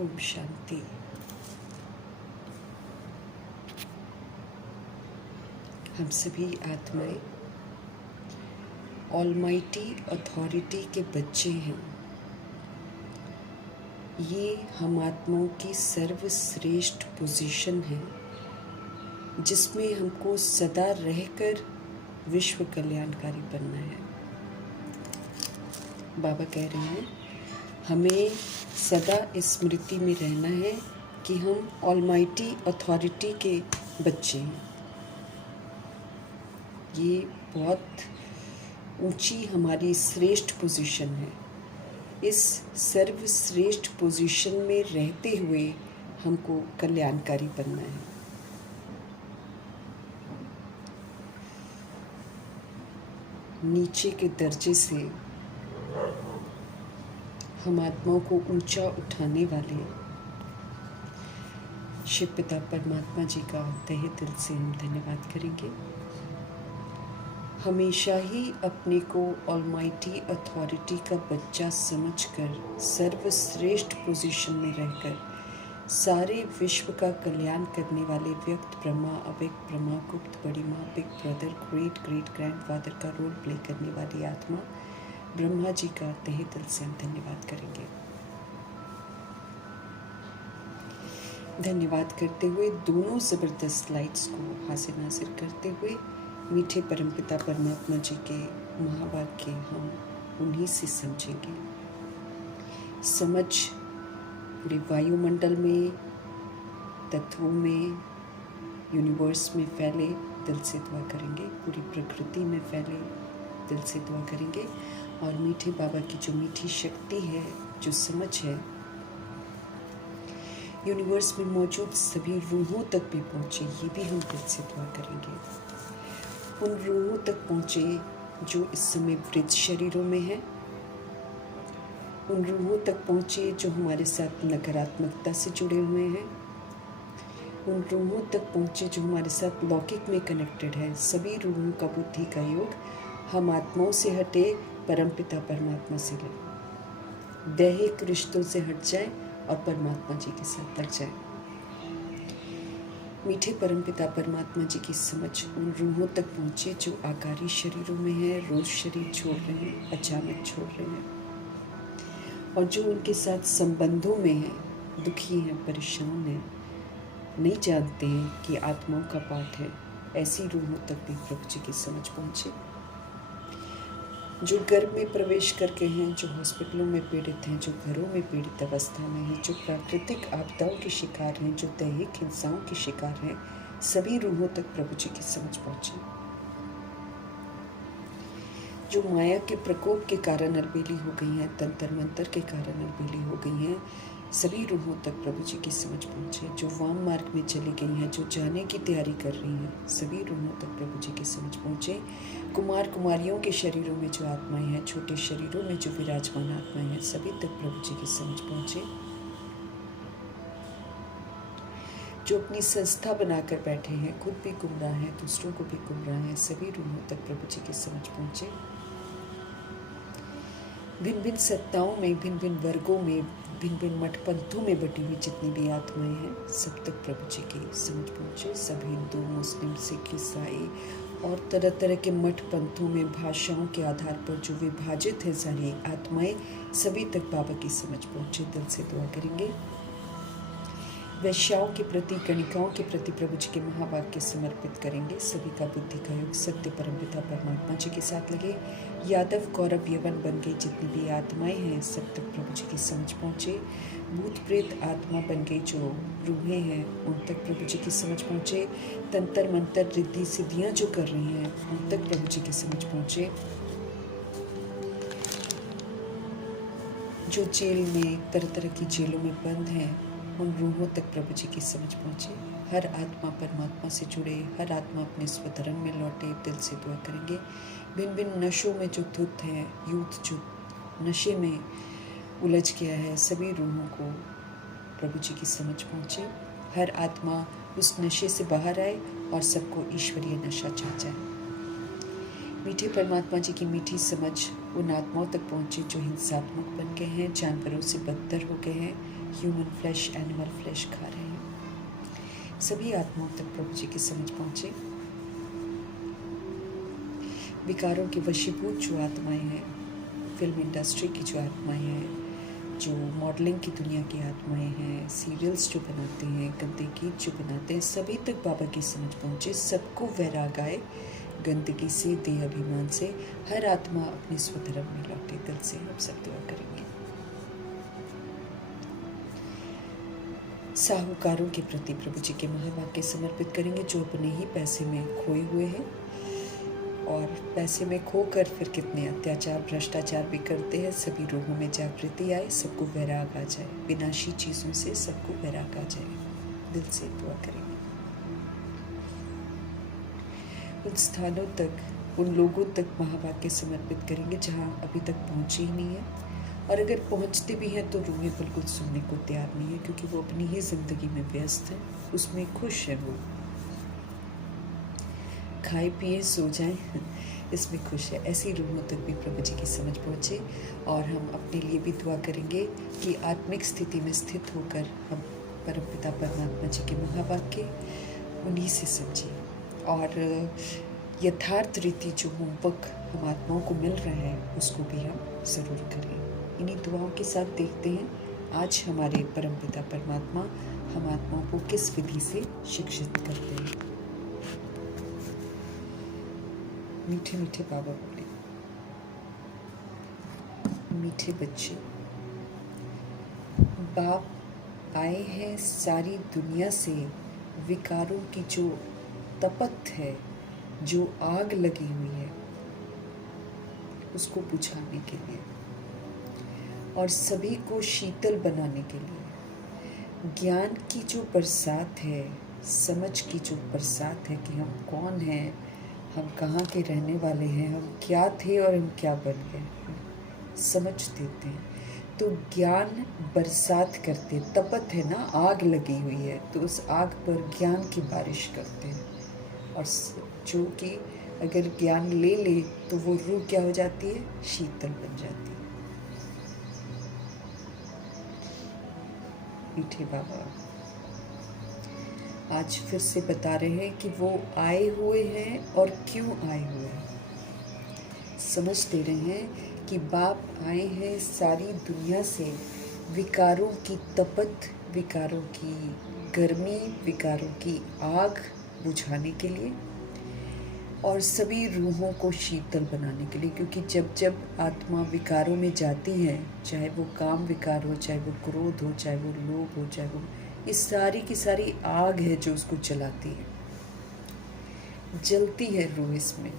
ओम शांति। हम सभी आत्माएं ऑलमाइटी अथॉरिटी के बच्चे हैं। ये हम आत्माओं की सर्वश्रेष्ठ पोजीशन है जिसमें हमको सदा रहकर विश्व कल्याणकारी बनना है। बाबा कह रहे हैं हमें सदा स्मृति में रहना है कि हम ऑलमाइटी अथॉरिटी के बच्चे हैं। ये बहुत ऊंची हमारी श्रेष्ठ पोजीशन है। इस सर्वश्रेष्ठ पोजीशन में रहते हुए हमको कल्याणकारी बनना है। नीचे के दर्जे से हम आत्माओं को ऊंचा उठाने वाले शिव पिता परमात्मा जी का तहे दिल से हम धन्यवाद करेंगे। हमेशा ही अपने को ऑलमाइटी अथॉरिटी का बच्चा समझकर सर्वश्रेष्ठ पोजीशन में रहकर सारे विश्व का कल्याण करने वाले व्यक्त ब्रह्मा, अव्यक्त ब्रह्मा, गुप्त बड़ी माँ, big brother, great great grandfather का रोल प्ले करने वाली आत्मा ब्रह्मा जी का तहे दिल से हम धन्यवाद करेंगे। धन्यवाद करते हुए दोनों ज़बरदस्त लाइट्स को हासिल नासिर करते हुए मीठे परमपिता परमात्मा जी के महावाक्य हम उन्हीं से समझेंगे। समझ पूरे वायुमंडल में, तत्वों में, यूनिवर्स में फैले, दिल से दुआ करेंगे। पूरी प्रकृति में फैले, दिल से दुआ करेंगे। और मीठे बाबा की जो मीठी शक्ति है, जो समझ है, यूनिवर्स में मौजूद सभी रूहों तक भी पहुँचे, ये भी हम दिल से दुआ करेंगे। उन रूहों तक पहुँचे जो इस समय वृद्ध शरीरों में हैं, उन रूहों तक पहुँचे जो हमारे साथ नकारात्मकता से जुड़े हुए हैं, उन रूहों तक पहुँचे जो हमारे साथ लौकिक में कनेक्टेड है। सभी रूहों का बुद्धि का योग हम आत्माओं से हटे, परमपिता परमात्मा से लगे, दैहिक रिश्तों से हट जाए और परमात्मा जी के साथ लग जाए। मीठे परमपिता परमात्मा जी की समझ उन रूहों तक पहुँचे जो आकारी शरीरों में है, रोज शरीर छोड़ रहे हैं, अचानक छोड़ रहे हैं, और जो उनके साथ संबंधों में हैं, दुखी हैं, परेशान हैं, नहीं जानते हैं कि आत्माओं का पाठ है। ऐसी रूहों तक भी प्रभु जी की समझ पहुँचे। जो गर्भ में प्रवेश करके हैं, जो हॉस्पिटलों में पीड़ित हैं, जो घरों में पीड़ित अवस्था में हैं, जो प्राकृतिक आपदाओं के शिकार हैं, जो दैहिक हिंसाओं के शिकार हैं, सभी रूहों तक प्रभु जी की समझ पहुँचे। जो माया के प्रकोप के कारण अलबेली हो गई हैं, तंत्र मंत्र के कारण अलबेली हो गई हैं, सभी रूहों तक प्रभु जी की समझ पहुँचे। जो वाम मार्ग में चली गई हैं, जो जाने की तैयारी कर रही हैं, सभी रूहों तक प्रभु जी की समझ पहुँचे। कुमार कुमारियों के शरीरों में जो आत्माएं हैं, छोटे शरीरों में जो विराजमान आत्माएं हैं, सभी तक प्रभु जी की समझ पहुँचे। जो अपनी संस्था बनाकर बैठे हैं, खुद भी गुमराह हैं, दूसरों को भी गुमराह हैं, सभी रूहों तक प्रभु जी की समझ पहुँचे। भिन्न भिन्न सत्ताओं में, भिन्न भिन्न वर्गों में, भिन्न भिन्न मठपंथों में बटी हुई जितनी भी आत्माएं हैं, सब तक प्रभु जी की समझ पहुँचे। सब हिंदू, मुस्लिम, सिख, ईसाई और तरह तरह के मठ पंथों में भाषाओं के आधार पर जो विभाजित है सारी आत्माएं, सभी तक बाबा की समझ पहुँचे। दिल से दुआ करेंगे। वैश्याओं के प्रति, गणिकाओं के प्रति प्रभु जी के महावाक्य समर्पित करेंगे। सभी का बुद्धि का योग सत्य परमपिता परमात्मा जी के साथ लगे। यादव, कौरव, यवन बन गई जितनी भी आत्माएं हैं, सब तक प्रभु जी की समझ पहुँचे। भूत प्रेत आत्मा बन गई जो रूहें हैं, उन तक प्रभु जी की समझ पहुँचे। तंत्र मंत्र रिद्धि सिद्धियाँ जो कर रही हैं, उन तक प्रभु जी की समझ पहुँचे। जो जेल में, तरह तरह की जेलों में बंद हैं, उन रूहों तक प्रभु जी की समझ पहुँचे। हर आत्मा परमात्मा से जुड़े, हर आत्मा अपने स्वधर्म में लौटे, दिल से दुआ करेंगे। भिन्न भिन्न नशों में जो धुत है, यूथ जो नशे में उलझ गया है, सभी रूहों को प्रभु जी की समझ पहुँचे। हर आत्मा उस नशे से बाहर आए और सबको ईश्वरीय नशा चढ़ जाए। मीठे परमात्मा जी की मीठी समझ उन आत्माओं तक पहुँचे जो हिंसात्मक बन गए हैं, जानवरों से बदतर हो गए हैं, ह्यूमन फ्लैश, एनिमल फ्लैश खा रहे हैं। सभी आत्माओं तक प्रभु जी की समझ पहुँचे। विकारों के वशीभूत जो आत्माएं हैं, फिल्म इंडस्ट्री की जो आत्माएं हैं, जो मॉडलिंग की दुनिया की आत्माएं हैं, सीरियल्स जो बनाते हैं, गंदे गीत जो बनाते हैं, सभी तक बाबा की समझ पहुँचे। सबको वैराग आए गंदगी से, देह अभिमान से। हर आत्मा अपने स्वधर्म में लौटे। दिल से हम सब दुआ करेंगे। साहूकारों के प्रति प्रभु जी के महावाक्य समर्पित करेंगे, जो अपने ही पैसे में खोए हुए हैं और पैसे में खोकर फिर कितने अत्याचार भ्रष्टाचार भी करते हैं। सभी रूहों में जागृति आए, सबको वैराग आ जाए। विनाशी चीज़ों से सबको वैराग आ जाए। दिल से दुआ करेंगे। उन स्थानों तक, उन लोगों तक महावाक्य समर्पित करेंगे जहाँ अभी तक पहुँचे ही नहीं है, और अगर पहुँचते भी हैं तो रूहें बिल्कुल सुनने को तैयार नहीं है, क्योंकि वो अपनी ही ज़िंदगी में व्यस्त है, उसमें खुश है। वो खाए पिए सो जाएं, इसमें खुश है। ऐसी रूहों तक भी प्रभु जी की समझ पहुँचे। और हम अपने लिए भी दुआ करेंगे कि आत्मिक स्थिति में स्थित होकर हम परमपिता परमात्मा जी के महावाक्य उन्हीं से समझें, और यथार्थ रीति जो होमवर्क हम आत्माओं को मिल रहा है उसको भी हम ज़रूर करें। इन्हीं दुआओं के साथ देखते हैं आज हमारे परमपिता परमात्मा हम आत्माओं को किस विधि से शिक्षित करते हैं। मीठे मीठे बाबा बोले, मीठे बच्चे, बाप आए हैं सारी दुनिया से विकारों की जो तपत है, जो आग लगी हुई है, उसको बुझाने के लिए और सभी को शीतल बनाने के लिए। ज्ञान की जो बरसात है, समझ की जो बरसात है कि हम कौन हैं, हम कहाँ के रहने वाले हैं, हम क्या थे और हम क्या बन गए, समझ देते हैं। तो ज्ञान बरसात करते, तपत है ना, आग लगी हुई है, तो उस आग पर ज्ञान की बारिश करते हैं। और जो कि अगर ज्ञान ले ले तो वो रूह क्या हो जाती है, शीतल बन जाती है। मीठे बाबा आज फिर से बता रहे हैं कि वो आए हुए हैं और क्यों आए हुए हैं। समझ दे रहे हैं कि बाप आए हैं सारी दुनिया से विकारों की तपत, विकारों की गर्मी, विकारों की आग बुझाने के लिए और सभी रूहों को शीतल बनाने के लिए। क्योंकि जब जब आत्मा विकारों में जाती है, चाहे वो काम विकार हो, चाहे वो क्रोध हो, चाहे वो लोभ हो, चाहे वो, इस सारी की सारी आग है जो उसको जलाती है, जलती है रूह इसमें,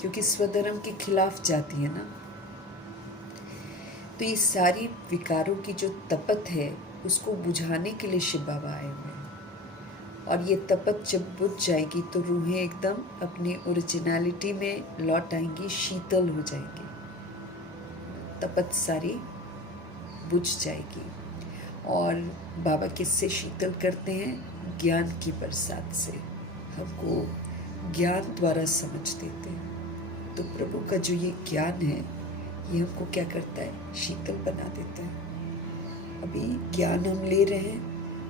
क्योंकि स्वधर्म के खिलाफ जाती है ना। तो ये सारी विकारों की जो तपत है उसको बुझाने के लिए शिव बाबा आए हुए हैं। और ये तपत जब बुझ जाएगी तो रूहें एकदम अपनी ओरिजिनलिटी में लौट आएंगी, शीतल हो जाएंगी, तपत सारी बुझ जाएगी। और बाबा किससे शीतल करते हैं, ज्ञान की बरसात से, हमको ज्ञान द्वारा समझ देते हैं। तो प्रभु का जो ये ज्ञान है ये हमको क्या करता है, शीतल बना देता है। अभी ज्ञान हम ले रहे हैं,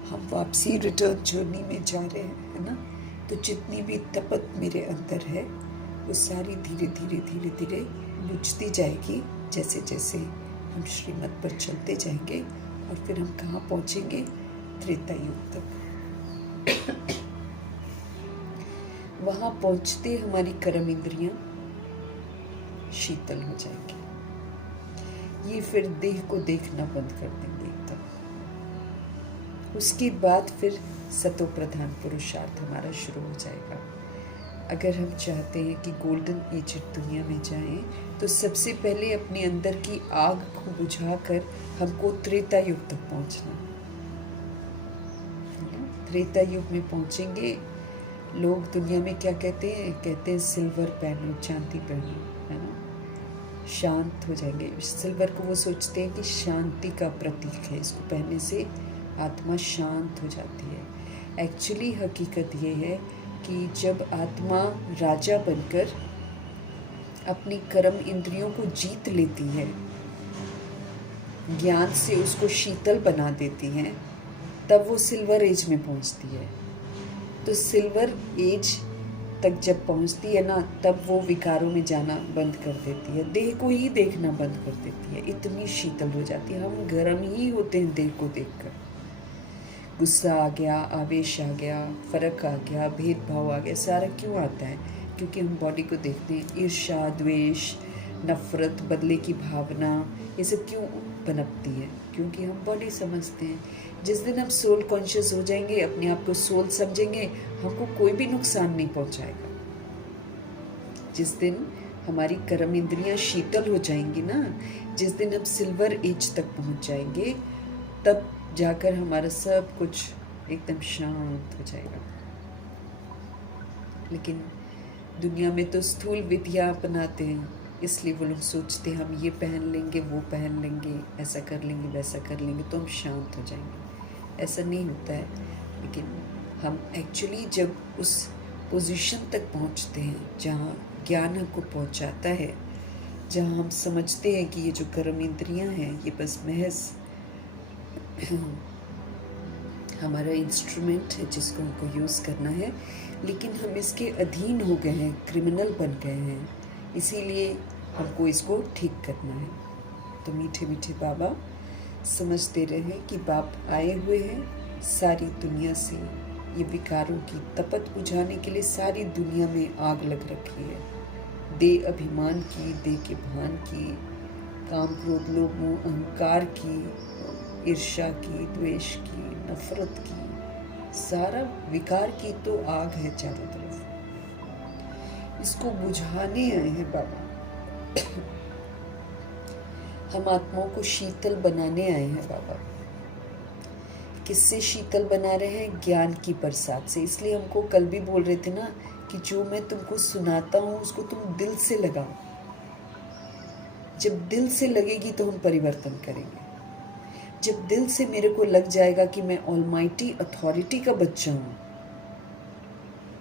हम वापसी रिटर्न जर्नी में जा रहे हैं, है ना। तो जितनी भी तपत मेरे अंदर है वो सारी धीरे धीरे धीरे धीरे बुझती जाएगी, जैसे जैसे हम श्रीमत पर चलते जाएंगे। और फिर हम कहाँ पहुँचेंगे, त्रेता युग तक। वहाँ पहुँचते हमारी कर्म इंद्रियाँ शीतल हो जाएंगी। ये फिर देह को देखना बंद कर देंगे एकदम। उसके बाद फिर सतो प्रधान पुरुषार्थ हमारा शुरू हो जाएगा। अगर हम चाहते हैं कि गोल्डन एज दुनिया में जाएं, तो सबसे पहले अपने अंदर की आग को बुझाकर हमको त्रेता युग तक पहुंचना। त्रेता युग में पहुंचेंगे। लोग दुनिया में क्या कहते हैं सिल्वर पहनो, चांदी पहनो, है ना, शांत हो जाएंगे। सिल्वर को वो सोचते हैं कि शांति का प्रतीक है, इसको पहनने से आत्मा शांत हो जाती है। एक्चुअली हकीकत ये है कि जब आत्मा राजा बनकर अपनी कर्म इंद्रियों को जीत लेती है ज्ञान से उसको शीतल बना देती हैं, तब वो सिल्वर एज में पहुंचती है। तो सिल्वर एज तक जब पहुंचती है ना, तब वो विकारों में जाना बंद कर देती है, देह को ही देखना बंद कर देती है, इतनी शीतल हो जाती है। हम गर्म ही होते हैं देह को देखकर। गुस्सा आ गया, आवेश आ गया, फर्क आ गया, भेदभाव आ गया, सारा क्यों आता है? क्योंकि हम बॉडी को देखते हैं। ईर्ष्या, द्वेष, नफरत, बदले की भावना, ये सब क्यों पनपती है? क्योंकि हम बॉडी समझते हैं। जिस दिन हम सोल कॉन्शियस हो जाएंगे, अपने आप को सोल समझेंगे, हमको कोई भी नुकसान नहीं पहुंचाएगा। जिस दिन हमारी कर्म इंद्रियां शीतल हो जाएंगी ना, जिस दिन हम सिल्वर एज तक पहुंच जाएंगे, तब जाकर हमारा सब कुछ एकदम शांत हो जाएगा। लेकिन दुनिया में तो स्थूल विधियाँ अपनाते हैं, इसलिए वो लोग सोचते हैं हम ये पहन लेंगे, वो पहन लेंगे, ऐसा कर लेंगे, वैसा कर लेंगे तो हम शांत हो जाएंगे। ऐसा नहीं होता है। लेकिन हम एक्चुअली जब उस पोजीशन तक पहुंचते हैं जहाँ ज्ञान हमको पहुंचाता है, जहाँ हम समझते हैं कि ये जो कर्म इंद्रियाँ हैं ये बस महज हमारा इंस्ट्रूमेंट है जिसको हमको यूज़ करना है, लेकिन हम इसके अधीन हो गए हैं, क्रिमिनल बन गए हैं, इसीलिए हमको इसको ठीक करना है। तो मीठे मीठे बाबा समझते रहे कि बाप आए हुए हैं सारी दुनिया से ये विकारों की तपत बुझाने के लिए। सारी दुनिया में आग लग रखी है, दे अभिमान की, दे के भान की, काम क्रोध लोभ मोह अहंकार की, ईर्ष्या की, द्वेष की, नफरत की, सारा विकार की तो आग है चारों तरफ। इसको बुझाने आए हैं बाबा। हम आत्माओं को शीतल बनाने आए हैं बाबा। किससे शीतल बना रहे हैं? ज्ञान की बरसात से। इसलिए हमको कल भी बोल रहे थे ना कि जो मैं तुमको सुनाता हूँ उसको तुम दिल से लगाओ। जब दिल से लगेगी तो हम परिवर्तन करेंगे। जब दिल से मेरे को लग जाएगा कि मैं ऑलमाइटी अथॉरिटी का बच्चा हूँ।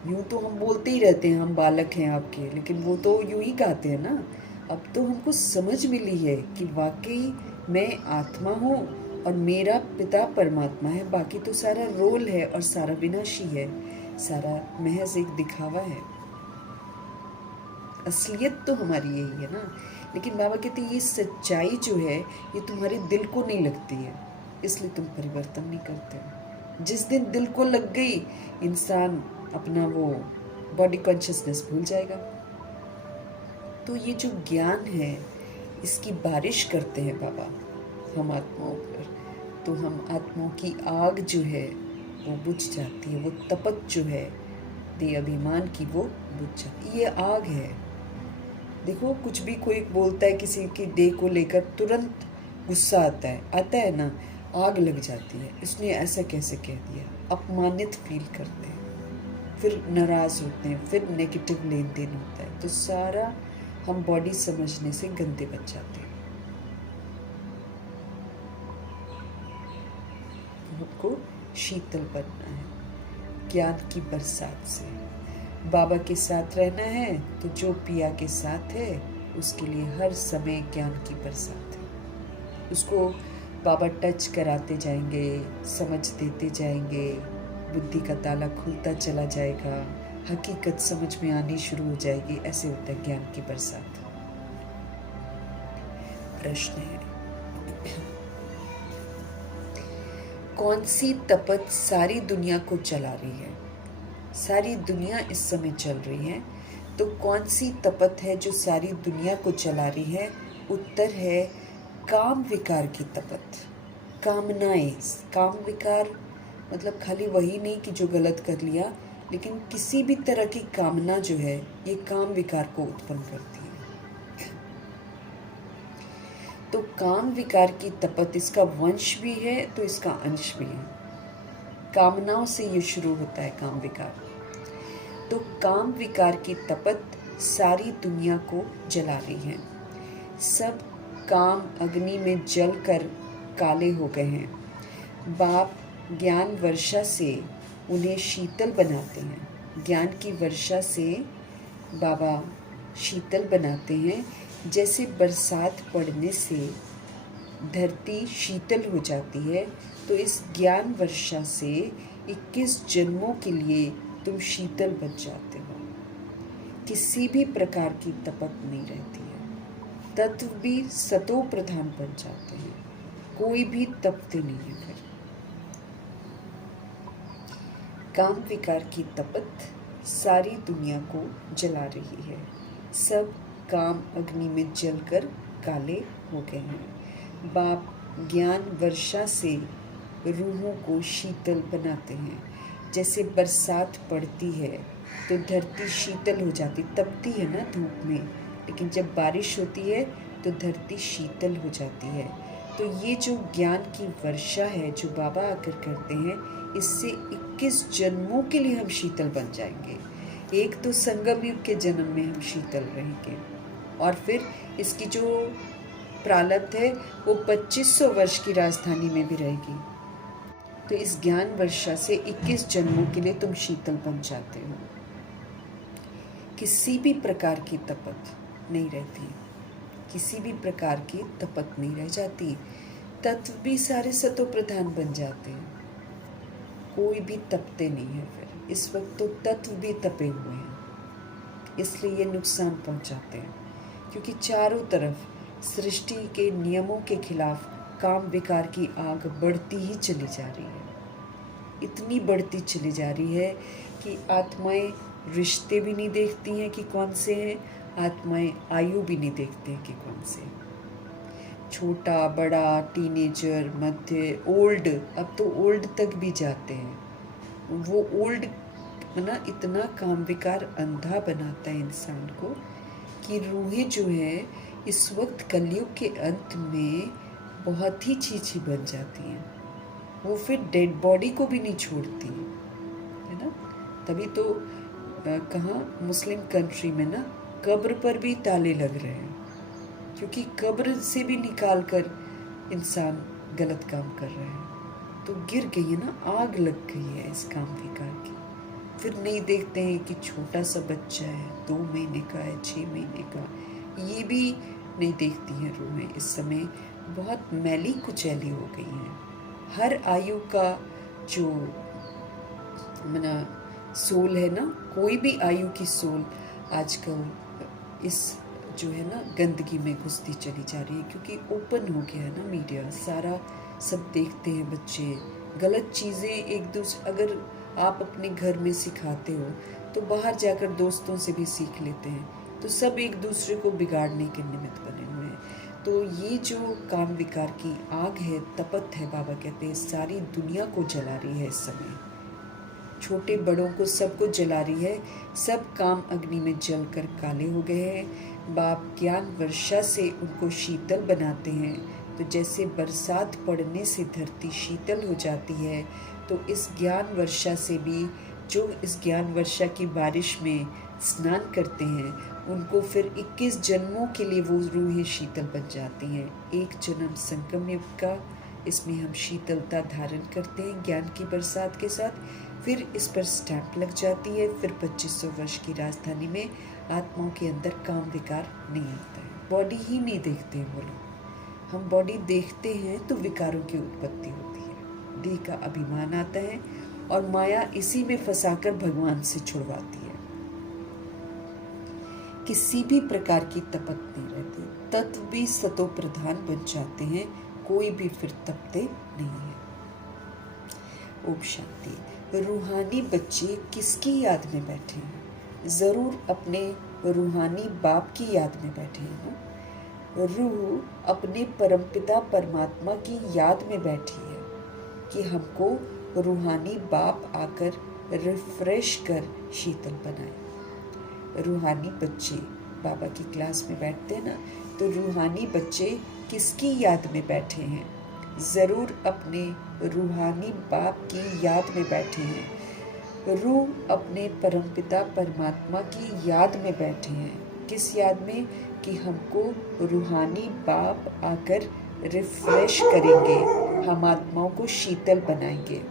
यूं तो हम बोलते ही रहते हैं हम बालक हैं आपके, लेकिन वो तो यूं ही कहते हैं ना। अब तो हमको समझ मिली है कि वाकई मैं आत्मा हूँ और मेरा पिता परमात्मा है। बाकी तो सारा रोल है और सारा विनाशी है, सारा महज एक दिखावा है। असलियत तो हमारी यही है ना। लेकिन बाबा कहते हैं ये सच्चाई जो है ये तुम्हारे दिल को नहीं लगती है, इसलिए तुम परिवर्तन नहीं करते। जिस दिन दिल को लग गई, इंसान अपना वो बॉडी कॉन्शियसनेस भूल जाएगा। तो ये जो ज्ञान है इसकी बारिश करते हैं बाबा हम आत्माओं पर। तो हम आत्माओं की आग जो है वो बुझ जाती है, वो तपत जो है दे अभिमान की वो बुझ जाती है। ये आग है। देखो कुछ भी कोई बोलता है किसी की देह को लेकर, तुरंत गुस्सा आता है ना, आग लग जाती है। इसने ऐसा कैसे कह दिया, अपमानित फील करते हैं, फिर नाराज़ होते हैं, फिर नेगेटिव लेन देन होता है। तो सारा हम बॉडी समझने से गंदे बच जाते हैं। हमको शीतल बनना है ज्ञान की बरसात से। बाबा के साथ रहना है तो जो पिया के साथ है उसके लिए हर समय ज्ञान की बरसात है। उसको बाबा टच कराते जाएंगे, समझ देते जाएंगे, बुद्धि का ताला खुलता चला जाएगा, हकीकत समझ में आनी शुरू हो जाएगी। ऐसे होता है ज्ञान की बरसात। प्रश्न है, कौन सी तपत सारी दुनिया को चला रही है? सारी दुनिया इस समय चल रही है, तो कौन सी तपत है जो सारी दुनिया को चला रही है? उत्तर है काम विकार की तपत। कामनाएं, काम विकार मतलब खाली वही नहीं कि जो गलत कर लिया, लेकिन किसी भी तरह की कामना जो है ये काम विकार को उत्पन्न करती है। तो काम विकार की तपत, इसका वंश भी है तो इसका अंश भी है। कामनाओं से ये शुरू होता है काम विकार। तो काम विकार की तपत सारी दुनिया को जला रही है। सब काम अग्नि में जलकर काले हो गए हैं। बाप ज्ञान वर्षा से उन्हें शीतल बनाते हैं। ज्ञान की वर्षा से बाबा शीतल बनाते हैं। जैसे बरसात पड़ने से धरती शीतल हो जाती है, तो इस ज्ञान वर्षा से 21 जन्मों के लिए तुम शीतल बन जाते हो। किसी भी प्रकार की तपत नहीं रहती है, तत्व भी सतो प्रधान बन जाते हैं, कोई भी तपते नहीं है। फिर काम विकार की तपत सारी दुनिया को जला रही है। सब काम अग्नि में जलकर काले हो गए हैं। बाप ज्ञान वर्षा से रूहों को शीतल बनाते हैं। जैसे बरसात पड़ती है तो धरती शीतल हो जाती, तपती है ना धूप में, लेकिन जब बारिश होती है तो धरती शीतल हो जाती है। तो ये जो ज्ञान की वर्षा है जो बाबा आकर करते हैं, इससे 21 जन्मों के लिए हम शीतल बन जाएंगे। एक तो संगम युग के जन्म में हम शीतल रहेंगे, और फिर इसकी जो प्रारब्ध है वो 2500 वर्ष की राजधानी में भी रहेगी। तो इस ज्ञान वर्षा से 21 जन्मों के लिए तुम शीतल बन जाते हो। किसी भी प्रकार की तपत नहीं रहती, किसी भी प्रकार की तपत नहीं रह जाती। तत्व भी सारे सतो प्रधान बन जाते हैं, कोई भी तपते नहीं है। फिर इस वक्त तो तत्व भी तपे हुए हैं, इसलिए ये नुकसान पहुंचाते हैं, क्योंकि चारों तरफ सृष्टि के नियमों के खिलाफ काम विकार की आग बढ़ती ही चली जा रही है। इतनी बढ़ती चली जा रही है कि आत्माएं रिश्ते भी नहीं देखती हैं कि कौन से हैं, आत्माएं आयु भी नहीं देखते हैं कि कौन से हैं। छोटा बड़ा, टीनेजर, मध्य, ओल्ड, अब तो ओल्ड तक भी जाते हैं। वो ओल्ड ना इतना काम विकार अंधा बनाता है इंसान को कि रूहें जो है इस वक्त कलयुग के अंत में बहुत ही छीछी बन जाती हैं। वो फिर डेड बॉडी को भी नहीं छोड़ती है ना। तभी तो कहाँ मुस्लिम कंट्री में ना कब्र पर भी ताले लग रहे हैं, क्योंकि कब्र से भी निकाल कर इंसान गलत काम कर रहे हैं। तो गिर गई है ना, आग लग गई है इस काम विकार की। फिर नहीं देखते हैं कि छोटा सा बच्चा है, 2 महीने का है, 6 महीने का, ये भी नहीं देखती हैं रूहें। इस समय बहुत मैली कुचैली हो गई हैं। हर आयु का जो मना सोल है ना, कोई भी आयु की सोल आजकल इस जो है ना गंदगी में घुसती चली जा रही है, क्योंकि ओपन हो गया है ना मीडिया, सारा सब देखते हैं बच्चे गलत चीज़ें। एक दूसरे अगर आप अपने घर में सिखाते हो तो बाहर जाकर दोस्तों से भी सीख लेते हैं, तो सब एक दूसरे को बिगाड़ने के निमित्त बने हुए हैं। तो ये जो काम विकार की आग है, तपत है, बाबा कहते हैं सारी दुनिया को जला रही है। इस समय छोटे बड़ों को सबको जला रही है। सब काम अग्नि में जलकर काले हो गए हैं। बाप ज्ञान वर्षा से उनको शीतल बनाते हैं। तो जैसे बरसात पड़ने से धरती शीतल हो जाती है, तो इस ज्ञान वर्षा से भी जो इस ज्ञान वर्षा की बारिश में स्नान करते हैं, उनको फिर 21 जन्मों के लिए वो रूहें शीतल बन जाती हैं। एक जन्म संगम युग का, इसमें हम शीतलता धारण करते हैं ज्ञान की बरसात के साथ। फिर इस पर स्टैंप लग जाती है। फिर 2500 वर्ष की राजधानी में आत्माओं के अंदर काम विकार नहीं आता है। बॉडी ही नहीं देखते हैं वो लोग। हम बॉडी देखते हैं तो विकारों की उत्पत्ति होती है, देह का अभिमान आता है, और माया इसी में फंसाकर भगवान से छुड़वाती है। किसी भी प्रकार की तपत नहीं रहती। तत्व भी सतो प्रधान बन जाते हैं, कोई भी फिर तपते नहीं है। ओम शांति। रूहानी बच्चे किसकी याद में बैठे हैं? जरूर अपने रूहानी बाप की याद में बैठे हैं। रूह अपने परमपिता परमात्मा की याद में बैठी है कि हमको रूहानी बाप आकर रिफ्रेश कर शीतल बनाए। रूहानी बच्चे बाबा की क्लास में बैठते हैं ना, तो रूहानी बच्चे किसकी याद में बैठे हैं? ज़रूर अपने रूहानी बाप की याद में बैठे हैं। रूह अपने परमपिता परमात्मा की याद में बैठे हैं। किस याद में? कि हमको रूहानी बाप आकर रिफ्रेश करेंगे, हम आत्माओं को शीतल बनाएंगे।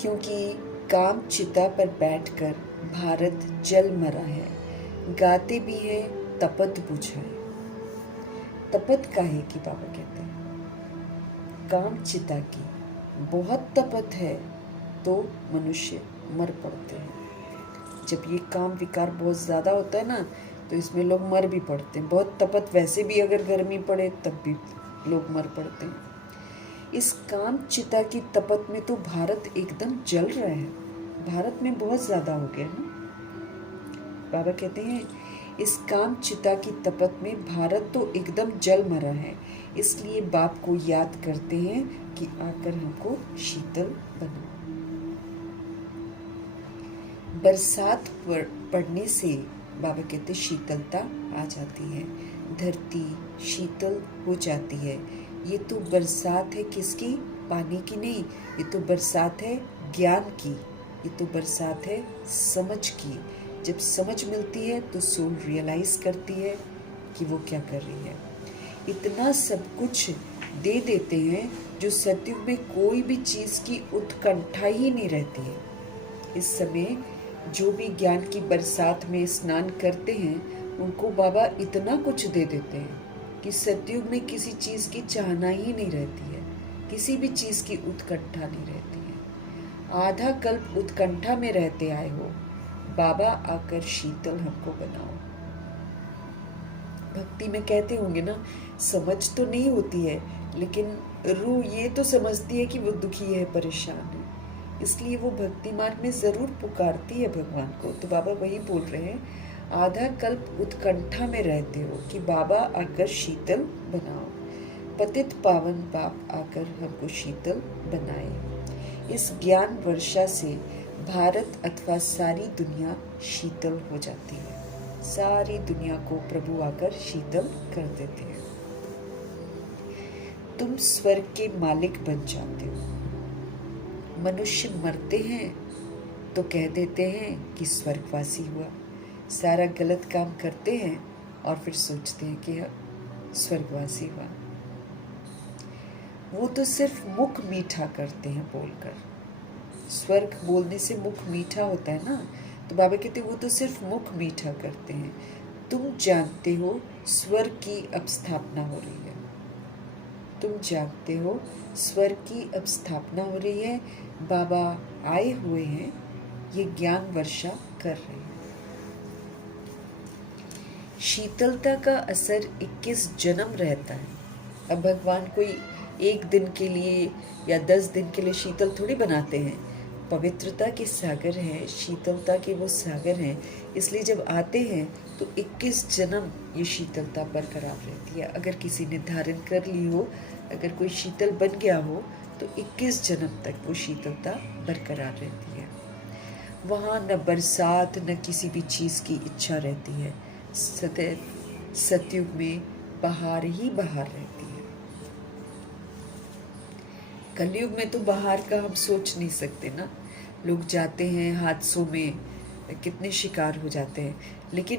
क्योंकि काम चिता पर बैठकर भारत जल मरा है। गाते भी है तपत बुझाए। तपत काहे की बाबा कहते हैं? काम चिता की बहुत तपत है तो मनुष्य मर पड़ते हैं। जब ये काम विकार बहुत ज़्यादा होता है ना, तो इसमें लोग मर भी पड़ते हैं। बहुत तपत वैसे भी अगर गर्मी पड़े तब भी लोग मर पड़ते हैं। इस काम चिता की तपत में तो भारत एकदम जल रहा है। भारत में बहुत ज़्यादा हो गया ना। बाबा कहते हैं इस काम चिता की तपत में भारत तो एकदम जल मरा है, इसलिए बाप को याद करते हैं कि आकर हमको शीतल बनाओ। बरसात पड़ने से बाबा कहते शीतलता आ जाती है, धरती शीतल हो जाती है। ये तो बरसात है किसकी? पानी की नहीं, ये तो बरसात है ज्ञान की, ये तो बरसात है समझ की। जब समझ मिलती है तो सोल रियलाइज करती है कि वो क्या कर रही है। इतना सब कुछ दे देते हैं जो सतयुग में कोई भी चीज़ की उत्कंठा ही नहीं रहती है। इस समय जो भी ज्ञान की बरसात में स्नान करते हैं उनको बाबा इतना कुछ दे देते हैं कि सतयुग में किसी चीज़ की चाहना ही नहीं रहती है, किसी भी चीज़ की उत्कंठा नहीं रहती है। आधा कल्प उत्कंठा में रहते आए हो, बाबा आकर शीतल हमको बनाओ। भक्ति में कहते होंगे ना, समझ तो नहीं होती है लेकिन रूह ये तो समझती है कि वो दुखी है, परेशान है, इसलिए वो भक्ति मार्ग में ज़रूर पुकारती है भगवान को। तो बाबा वही बोल रहे हैं, आधा कल्प उत्कंठा में रहते हो कि बाबा आकर शीतल बनाओ। पतित पावन बाप आकर हमको शीतल बनाए। इस ज्ञान वर्षा से भारत अथवा सारी दुनिया शीतल हो जाती है। सारी दुनिया को प्रभु आकर शीतल कर देते हैं। तुम स्वर्ग के मालिक बन जाते हो। मनुष्य मरते हैं तो कह देते हैं कि स्वर्गवासी हुआ, सारा गलत काम करते हैं और फिर सोचते हैं कि स्वर्गवासी हुआ। वो तो सिर्फ मुख मीठा करते हैं बोलकर। स्वर्ग बोलने से मुख मीठा होता है ना, तो बाबा कहते हैं वो तो सिर्फ मुख मीठा करते हैं। तुम जानते हो स्वर्ग की अब स्थापना हो रही है। तुम जानते हो स्वर्ग की अब स्थापना हो रही है। बाबा आए हुए हैं, ये ज्ञान वर्षा कर रहे हैं। शीतलता का असर 21 जन्म रहता है। अब भगवान कोई एक दिन के लिए या 10 दिन के लिए शीतल थोड़ी बनाते हैं। पवित्रता के सागर हैं, शीतलता के वो सागर हैं, इसलिए जब आते हैं तो 21 जन्म ये शीतलता बरकरार रहती है। अगर किसी ने धारण कर ली हो, अगर कोई शीतल बन गया हो तो 21 जन्म तक वो शीतलता बरकरार रहती है। वहाँ न बरसात न किसी भी चीज़ की इच्छा रहती है। सदैव सतयुग में बहार ही बहार रहती है। कलयुग में तो बहार का हम सोच नहीं सकते ना। लोग जाते हैं हादसों में, कितने शिकार हो जाते हैं, लेकिन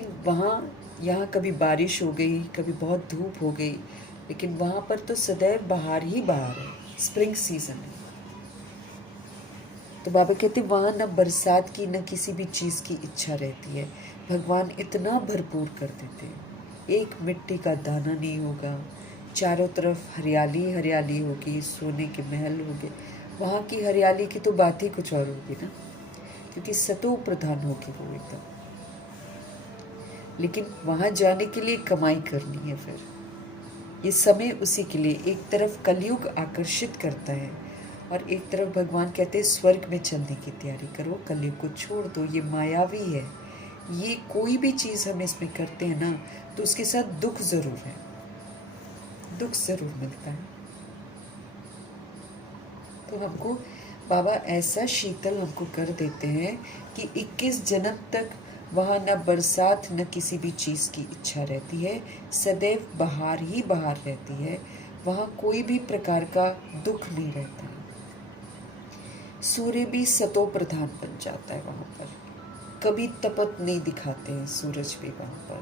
यहाँ कभी बारिश हो गई, कभी बहुत धूप हो गई, लेकिन वहाँ पर तो सदैव बहार ही बहार है, स्प्रिंग सीजन है। तो बाबा कहते वहाँ न बरसात की न किसी भी चीज़ की इच्छा रहती है। भगवान इतना भरपूर कर देते हैं, एक मिट्टी का दाना नहीं होगा, चारों तरफ हरियाली हरियाली होगी, सोने के महल होंगे। वहाँ की हरियाली की तो बात ही कुछ और होगी ना, क्योंकि सतो प्रधान होगी वो एकदम। लेकिन वहाँ जाने के लिए कमाई करनी है। फिर ये समय उसी के लिए, एक तरफ कलयुग आकर्षित करता है और एक तरफ भगवान कहते हैं स्वर्ग में चलने की तैयारी करो, कलयुग को छोड़ दो, ये मायावी है। ये कोई भी चीज़ हम इसमें करते हैं ना तो उसके साथ दुख ज़रूर है, दुख ज़रूर मिलता है। तो हमको बाबा ऐसा शीतल हमको कर देते हैं कि 21 जन्म तक वहाँ न बरसात न किसी भी चीज़ की इच्छा रहती है, सदैव बहार ही बहार रहती है। वहाँ कोई भी प्रकार का दुख नहीं रहता है। सूर्य भी सतो प्रधान बन जाता है वहाँ पर, कभी तपत नहीं दिखाते हैं सूरज भी वहाँ पर।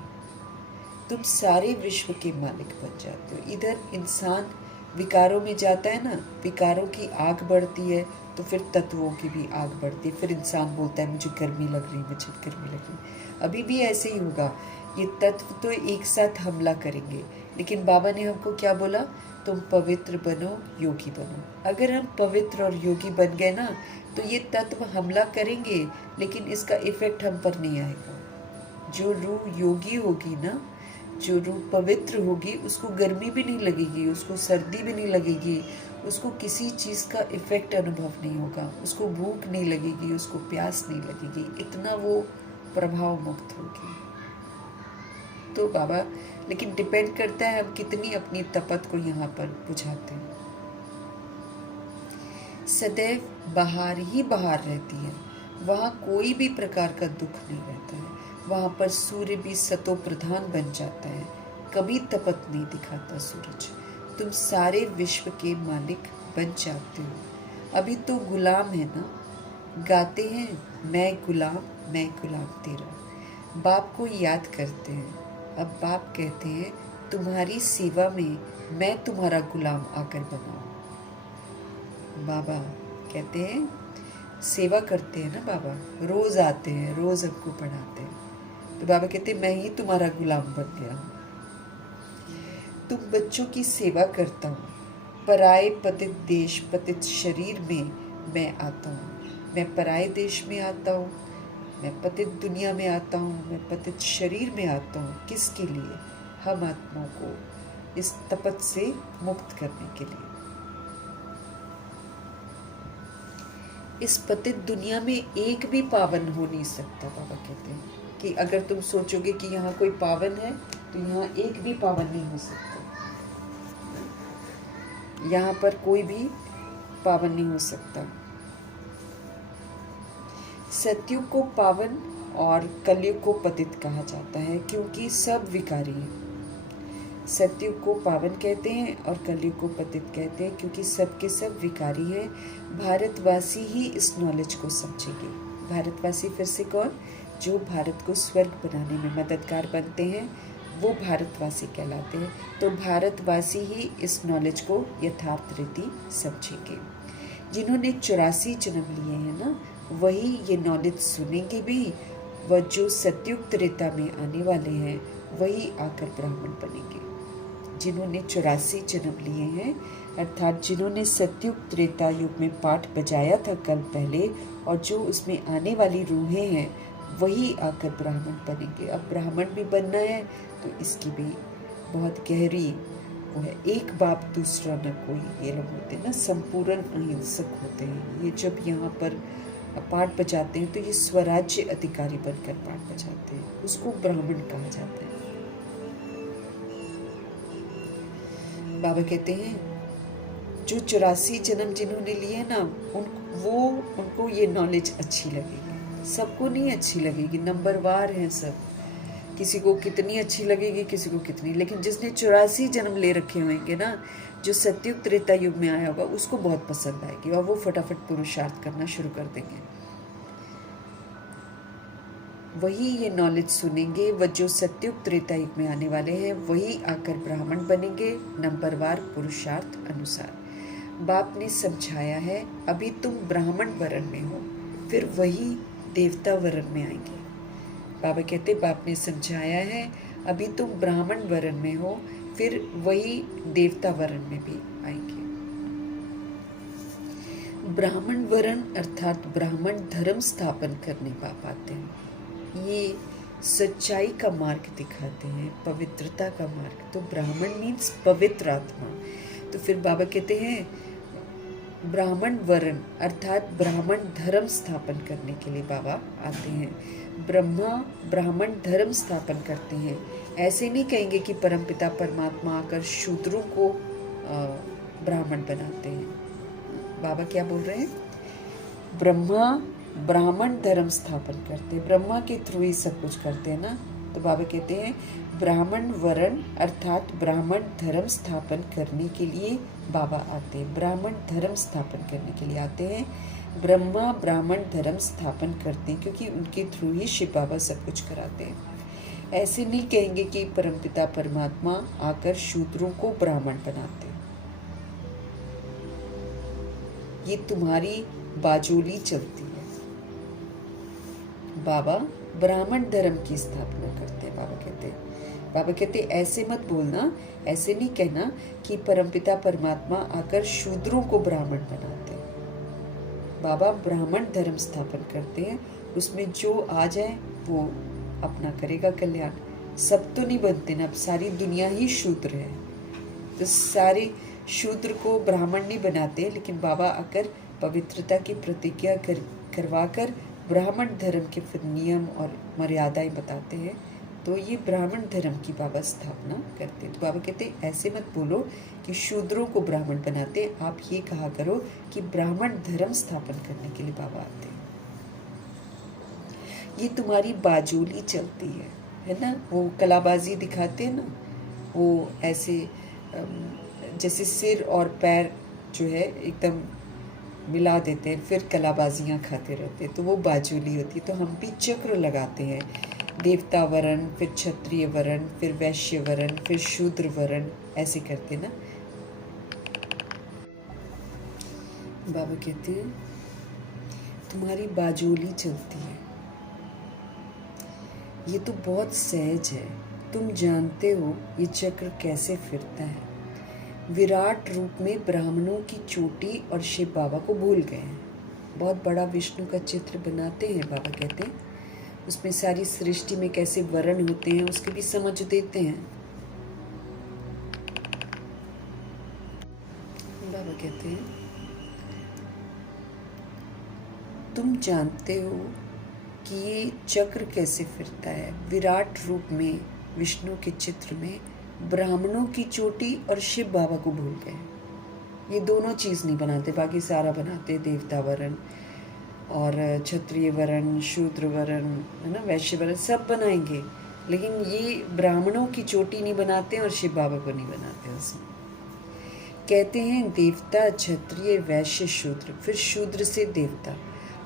तुम सारे विश्व के मालिक बन जाते हो। इधर इंसान विकारों में जाता है ना, विकारों की आग बढ़ती है तो फिर तत्वों की भी आग बढ़ती है। फिर इंसान बोलता है मुझे गर्मी लग रही, मुझे गर्मी लग रही। अभी भी ऐसे ही होगा, ये तत्व तो एक साथ हमला करेंगे, लेकिन बाबा ने हमको क्या बोला, तुम पवित्र बनो, योगी बनो। अगर हम पवित्र और योगी बन गए ना, तो ये तत्व हमला करेंगे लेकिन इसका इफेक्ट हम पर नहीं आएगा। जो रूह योगी होगी ना, जो रूह पवित्र होगी, उसको गर्मी भी नहीं लगेगी, उसको सर्दी भी नहीं लगेगी, उसको किसी चीज़ का इफेक्ट अनुभव नहीं होगा, उसको भूख नहीं लगेगी, उसको प्यास नहीं लगेगी, इतना वो प्रभाव मुक्त होगी। तो बाबा, लेकिन डिपेंड करता है हम कितनी अपनी तपत को यहाँ पर बुझाते हैं। सदैव बाहर ही बाहर रहती है, वहाँ कोई भी प्रकार का दुख नहीं रहता है। वहाँ पर सूर्य भी सतो प्रधान बन जाता है, कभी तपत नहीं दिखाता सूरज। तुम सारे विश्व के मालिक बन जाते हो। अभी तो गुलाम है ना, गाते हैं मैं गुलाम तेरा। बाप को याद करते हैं, अब बाप कहते हैं तुम्हारी सेवा में मैं तुम्हारा गुलाम आकर बनाऊं। बाबा कहते हैं सेवा करते हैं ना बाबा, रोज आते हैं, रोज हमको पढ़ाते हैं, तो बाबा कहते हैं मैं ही तुम्हारा गुलाम बन गया हूँ। तुम बच्चों की सेवा करता हूँ, पराए पतित देश पतित शरीर में मैं आता हूँ। मैं पराए देश में आता हूँ, मैं पतित दुनिया में आता हूँ, मैं पतित शरीर में आता हूँ। किसके लिए? हम आत्माओं को इस तपत से मुक्त करने के लिए। इस पतित दुनिया में एक भी पावन हो नहीं सकता। बाबा कहते हैं कि अगर तुम सोचोगे कि यहाँ कोई पावन है, तो यहाँ एक भी पावन नहीं हो सकता। यहाँ पर कोई भी पावन नहीं हो सकता। सतयुग को पावन और कलयुग को पतित कहा जाता है, क्योंकि सब विकारी हैं। सतयुग को पावन कहते हैं और कलयुग को पतित कहते हैं, क्योंकि सब के सब विकारी हैं। भारतवासी ही इस नॉलेज को समझेंगे। भारतवासी फिर से कौन? जो भारत को स्वर्ग बनाने में मददगार बनते हैं, वो भारतवासी कहलाते हैं। तो भारतवासी ही इस नॉलेज को यथार्थ रीति समझेंगे। जिन्होंने 84 जन्म लिए हैं ना, वही ये नॉलेज सुनेंगे भी। वह जो सतयुग त्रेता में आने वाले हैं, वही आकर ब्राह्मण बनेंगे। जिन्होंने 84 जन्म लिए हैं, अर्थात जिन्होंने सतयुग त्रेता युग में पाठ बजाया था कल पहले, और जो उसमें आने वाली रूहें हैं, वही आकर ब्राह्मण बनेंगे। अब ब्राह्मण भी बनना है तो इसकी भी बहुत गहरी वो है। एक बाप दूसरा न कोई, ये लोग होते हैं ना, संपूर्ण अहिंसक होते हैं। ये जब यहाँ पर पाठ बजाते हैं तो ये स्वराज्य अधिकारी बनकर पाठ बजाते हैं, उसको ब्राह्मण कहा जाता है। बाबा कहते हैं जो 84 जन्म जिन्होंने लिए ना, उनको ये नॉलेज अच्छी लगेगी। सबको नहीं अच्छी लगेगी, नंबरवार हैं सब। किसी को कितनी अच्छी लगेगी, किसी को कितनी, लेकिन जिसने 84 जन्म ले रखे होंगे ना, जो सतयुग त्रेता युग में आया होगा, उसको बहुत पसंद आएगी और वो फटाफट पुरुषार्थ करना शुरू कर देंगे। वही ये नॉलेज सुनेंगे। वह जो सतयुग त्रेता युग में आने वाले हैं, वही आकर ब्राह्मण बनेंगे, नंबरवार पुरुषार्थ अनुसार। बाप ने समझाया है, अभी तुम ब्राह्मण वर्ण में हो, फिर वही देवता वर्ण में आएंगे। बाबा कहते बाप ने समझाया है, अभी तुम ब्राह्मण वर्ण में हो, फिर वही देवता वर्ण में भी आएंगे। ब्राह्मण वर्ण अर्थात ब्राह्मण धर्म स्थापन करने बाप आते हैं। ये सच्चाई का मार्ग दिखाते हैं, पवित्रता का मार्ग। तो ब्राह्मण मीन्स पवित्र आत्मा। तो फिर बाबा कहते हैं ब्राह्मण वर्ण अर्थात ब्राह्मण धर्म स्थापन करने के लिए बाबा आते हैं। ब्रह्मा ब्राह्मण धर्म स्थापन करते हैं। ऐसे नहीं कहेंगे कि परमपिता परमात्मा आकर शूद्रों को ब्राह्मण बनाते हैं। बाबा क्या बोल रहे हैं? ब्रह्मा ब्राह्मण धर्म स्थापन करते हैं, ब्रह्मा के थ्रू ही सब कुछ करते हैं ना। तो बाबा कहते हैं ब्राह्मण वर्ण अर्थात ब्राह्मण धर्म स्थापन करने के लिए बाबा आते हैं। ब्राह्मण धर्म स्थापन करने के लिए आते हैं। ब्रह्मा ब्राह्मण धर्म स्थापन करते हैं, क्योंकि उनके थ्रू ही शिव बाबा सब कुछ कराते हैं। ऐसे नहीं कहेंगे कि परमपिता परमात्मा आकर शूद्रों को ब्राह्मण बनाते हैं। ये तुम्हारी बाजोली चलती है। बाबा ब्राह्मण धर्म की स्थापना करते हैं। बाबा कहते हैं बाबा कहते ऐसे मत बोलना, ऐसे नहीं कहना कि परमपिता परमात्मा आकर शूद्रों को ब्राह्मण बनाते हैं। बाबा ब्राह्मण धर्म स्थापन करते हैं, उसमें जो आ जाए वो अपना करेगा कल्याण। सब तो नहीं बनते ना, अब सारी दुनिया ही शूद्र है, तो सारे शूद्र को ब्राह्मण नहीं बनाते, लेकिन बाबा आकर पवित्रता की प्रतिज्ञा करवाकर ब्राह्मण धर्म के फिर नियम और मर्यादाएं बताते हैं। तो ये ब्राह्मण धर्म की बाबा स्थापना करते हैं। तो बाबा कहते हैं ऐसे मत बोलो कि शूद्रों को ब्राह्मण बनाते, आप ये कहा करो कि ब्राह्मण धर्म स्थापन करने के लिए बाबा आते हैं। ये तुम्हारी बाजूली चलती है ना, वो कलाबाजी दिखाते हैं ना, वो ऐसे जैसे सिर और पैर जो है एकदम मिला देते हैं, फिर कलाबाजियाँ खाते रहते हैं, तो वो बाजूली होती है। तो हम भी चक्र लगाते हैं, देवता वरण, फिर क्षत्रिय वरण, फिर वैश्य वरण, फिर शूद्र वरण, ऐसे करते ना। बाबा कहते हैं तुम्हारी बाजोली चलती है, ये तो बहुत सहज है, तुम जानते हो ये चक्र कैसे फिरता है। विराट रूप में ब्राह्मणों की चोटी और शिव बाबा को भूल गए हैं। बहुत बड़ा विष्णु का चित्र बनाते हैं बाबा कहते हैं, उसमें सारी सृष्टि में कैसे वर्ण होते हैं उसकी भी समझ देते हैं। बाबा कहते हैं तुम जानते हो कि ये चक्र कैसे फिरता है। विराट रूप में विष्णु के चित्र में ब्राह्मणों की चोटी और शिव बाबा को भूल गए। ये दोनों चीज़ नहीं बनाते, बाकी सारा बनाते, देवता वरण और क्षत्रिय वरण, शूद्र वरण, है ना, वैश्य वरण सब बनाएंगे, लेकिन ये ब्राह्मणों की चोटी नहीं बनाते और शिव बाबा को नहीं बनाते। उसमें कहते हैं देवता, क्षत्रिय, वैश्य, शूद्र, फिर शूद्र से देवता।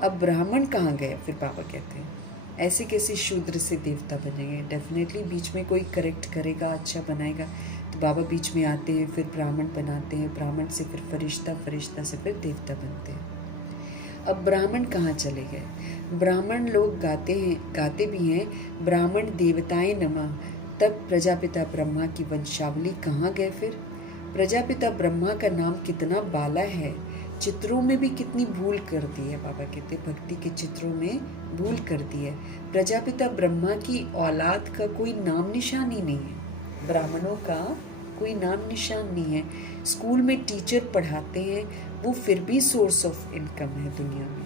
अब ब्राह्मण कहाँ गए? फिर बाबा कहते हैं ऐसे कैसे शूद्र से देवता बनेंगे। डेफिनेटली बीच में कोई करेक्ट करेगा, अच्छा बनाएगा, तो बाबा बीच में आते हैं, फिर ब्राह्मण बनाते हैं, ब्राह्मण से फिर फरिश्ता, फरिश्ता से फिर देवता बनते हैं। अब ब्राह्मण कहाँ चले गए? ब्राह्मण लोग गाते भी हैं ब्राह्मण देवताएं नमः। तब प्रजापिता ब्रह्मा की वंशावली कहाँ गए? फिर प्रजापिता ब्रह्मा का नाम कितना बाला है, चित्रों में भी कितनी भूल कर दी है। बाबा कहते भक्ति के चित्रों में भूल कर दी है। प्रजापिता ब्रह्मा की औलाद का कोई नाम निशान ही नहीं है, ब्राह्मणों का कोई नाम निशान नहीं है। स्कूल में टीचर पढ़ाते हैं, वो फिर भी सोर्स ऑफ इनकम है दुनिया में।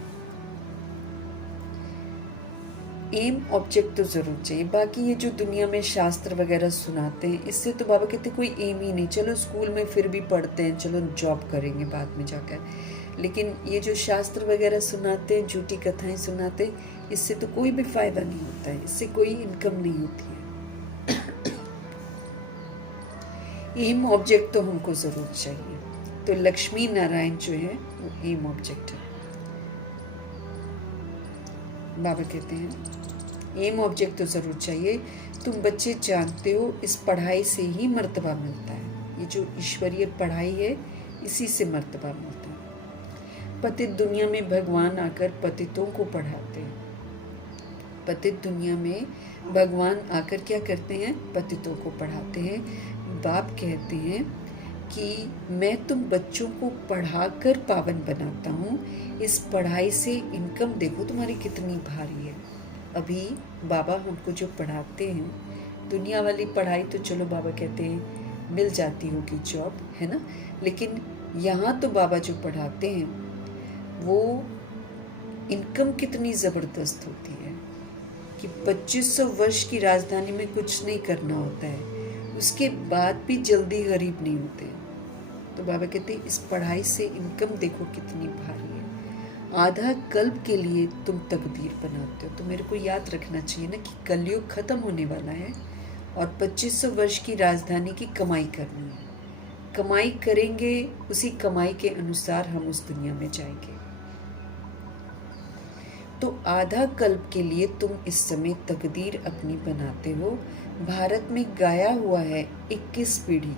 एम ऑब्जेक्ट तो जरूर चाहिए। बाकी ये जो दुनिया में शास्त्र वगैरह सुनाते हैं, इससे तो बाबा कहते कोई एम ही नहीं। चलो स्कूल में फिर भी पढ़ते हैं, चलो जॉब करेंगे बाद में जाकर, लेकिन ये जो शास्त्र वगैरह सुनाते हैं, झूठी कथाएं सुनाते हैं, इससे तो कोई भी फायदा नहीं होता है, इससे कोई इनकम नहीं होती है। एम ऑब्जेक्ट तो हमको जरूर चाहिए। तो लक्ष्मी नारायण जो है वो एम ऑब्जेक्ट है। बाबा कहते हैं एम ऑब्जेक्ट तो ज़रूर चाहिए। तुम बच्चे जानते हो इस पढ़ाई से ही मर्तबा मिलता है। ये जो ईश्वरीय पढ़ाई है, इसी से मर्तबा मिलता है। पतित दुनिया में भगवान आकर पतितों को पढ़ाते हैं। पतित दुनिया में भगवान आकर क्या करते हैं? पतितों को पढ़ाते हैं। बाप कहते हैं कि मैं तुम बच्चों को पढ़ाकर पावन बनाता हूँ। इस पढ़ाई से इनकम देखो तुम्हारी कितनी भारी है। अभी बाबा हमको जो पढ़ाते हैं, दुनिया वाली पढ़ाई तो चलो बाबा कहते हैं मिल जाती होगी जॉब, है ना, लेकिन यहाँ तो बाबा जो पढ़ाते हैं वो इनकम कितनी ज़बरदस्त होती है कि 2500 वर्ष की राजधानी में कुछ नहीं करना होता है, उसके बाद भी जल्दी गरीब नहीं होते। तो बाबा कहते हैं इस पढ़ाई से इनकम देखो कितनी भारी है। आधा कल्प के लिए तुम तकदीर बनाते हो। तो मेरे को याद रखना चाहिए ना कि कलयुग खत्म होने वाला है और 2500 वर्ष की राजधानी की कमाई करनी है। कमाई करेंगे, उसी कमाई के अनुसार हम उस दुनिया में जाएंगे। तो आधा कल्प के लिए तुम इस समय तकदीर अपनी बनाते हो। भारत में गाया हुआ है 21 पीढ़ी।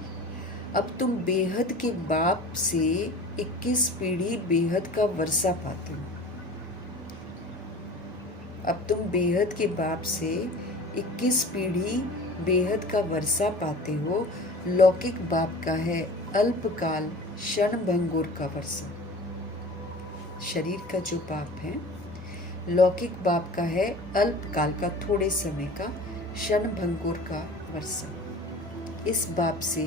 अब तुम बेहद के बाप से 21 पीढ़ी बेहद का वर्षा पाते हो। अब तुम बेहद के बाप से 21 पीढ़ी बेहद का वर्षा पाते हो। लौकिक बाप का है अल्पकाल क्षण भंगुर का वर्षा। शरीर का जो बाप है, लौकिक बाप का है अल्पकाल का, थोड़े समय का, क्षण भंगुर का वर्षा। इस बाप से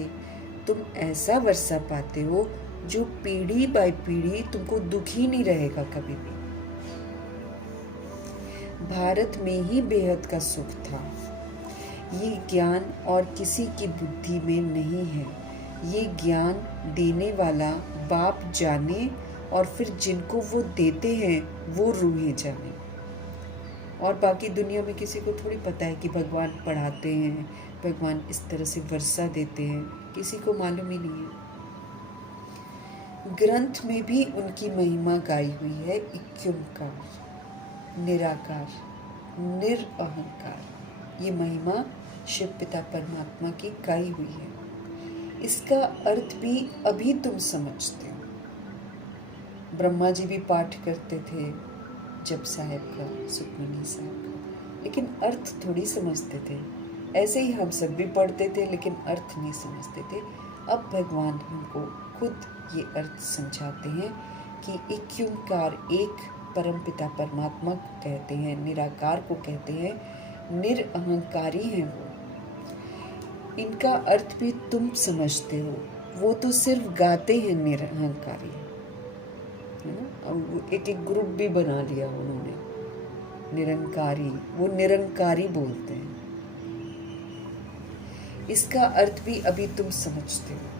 तुम ऐसा वर्षा पाते हो जो पीढ़ी बाय पीढ़ी तुमको दुखी नहीं रहेगा कभी भी। भारत में ही बेहद का सुख था। ये ज्ञान और किसी की बुद्धि में नहीं है। ये ज्ञान देने वाला बाप जाने, और फिर जिनको वो देते हैं वो रूहें जाने। और बाकी दुनिया में किसी को थोड़ी पता है कि भगवान पढ़ाते हैं, भगवान इस तरह से वर्षा देते हैं, किसी को मालूम ही नहीं है। ग्रंथ में भी उनकी महिमा गाई हुई है। इक्योमकार, निराकार, निरअहंकार। ये महिमा शिव पिता परमात्मा की गाई हुई है। इसका अर्थ भी अभी तुम समझते हो। ब्रह्मा जी भी पाठ करते थे जप साहेब का, सुखमनी साहब का, लेकिन अर्थ थोड़ी समझते थे। ऐसे ही हम सब भी पढ़ते थे लेकिन अर्थ नहीं समझते थे। अब भगवान हमको खुद ये अर्थ समझाते हैं कि इक्योमकार, एक परमपिता परमात्मा को कहते हैं, निराकार को कहते हैं, निरअहंकारी हैं वो। इनका अर्थ भी तुम समझते हो। वो तो सिर्फ गाते हैं निरअहंकारी, है ना। अब एक एक ग्रुप भी बना लिया उन्होंने, निरंकारी, वो निरंकारी बोलते हैं। इसका अर्थ भी अभी तुम समझते हो।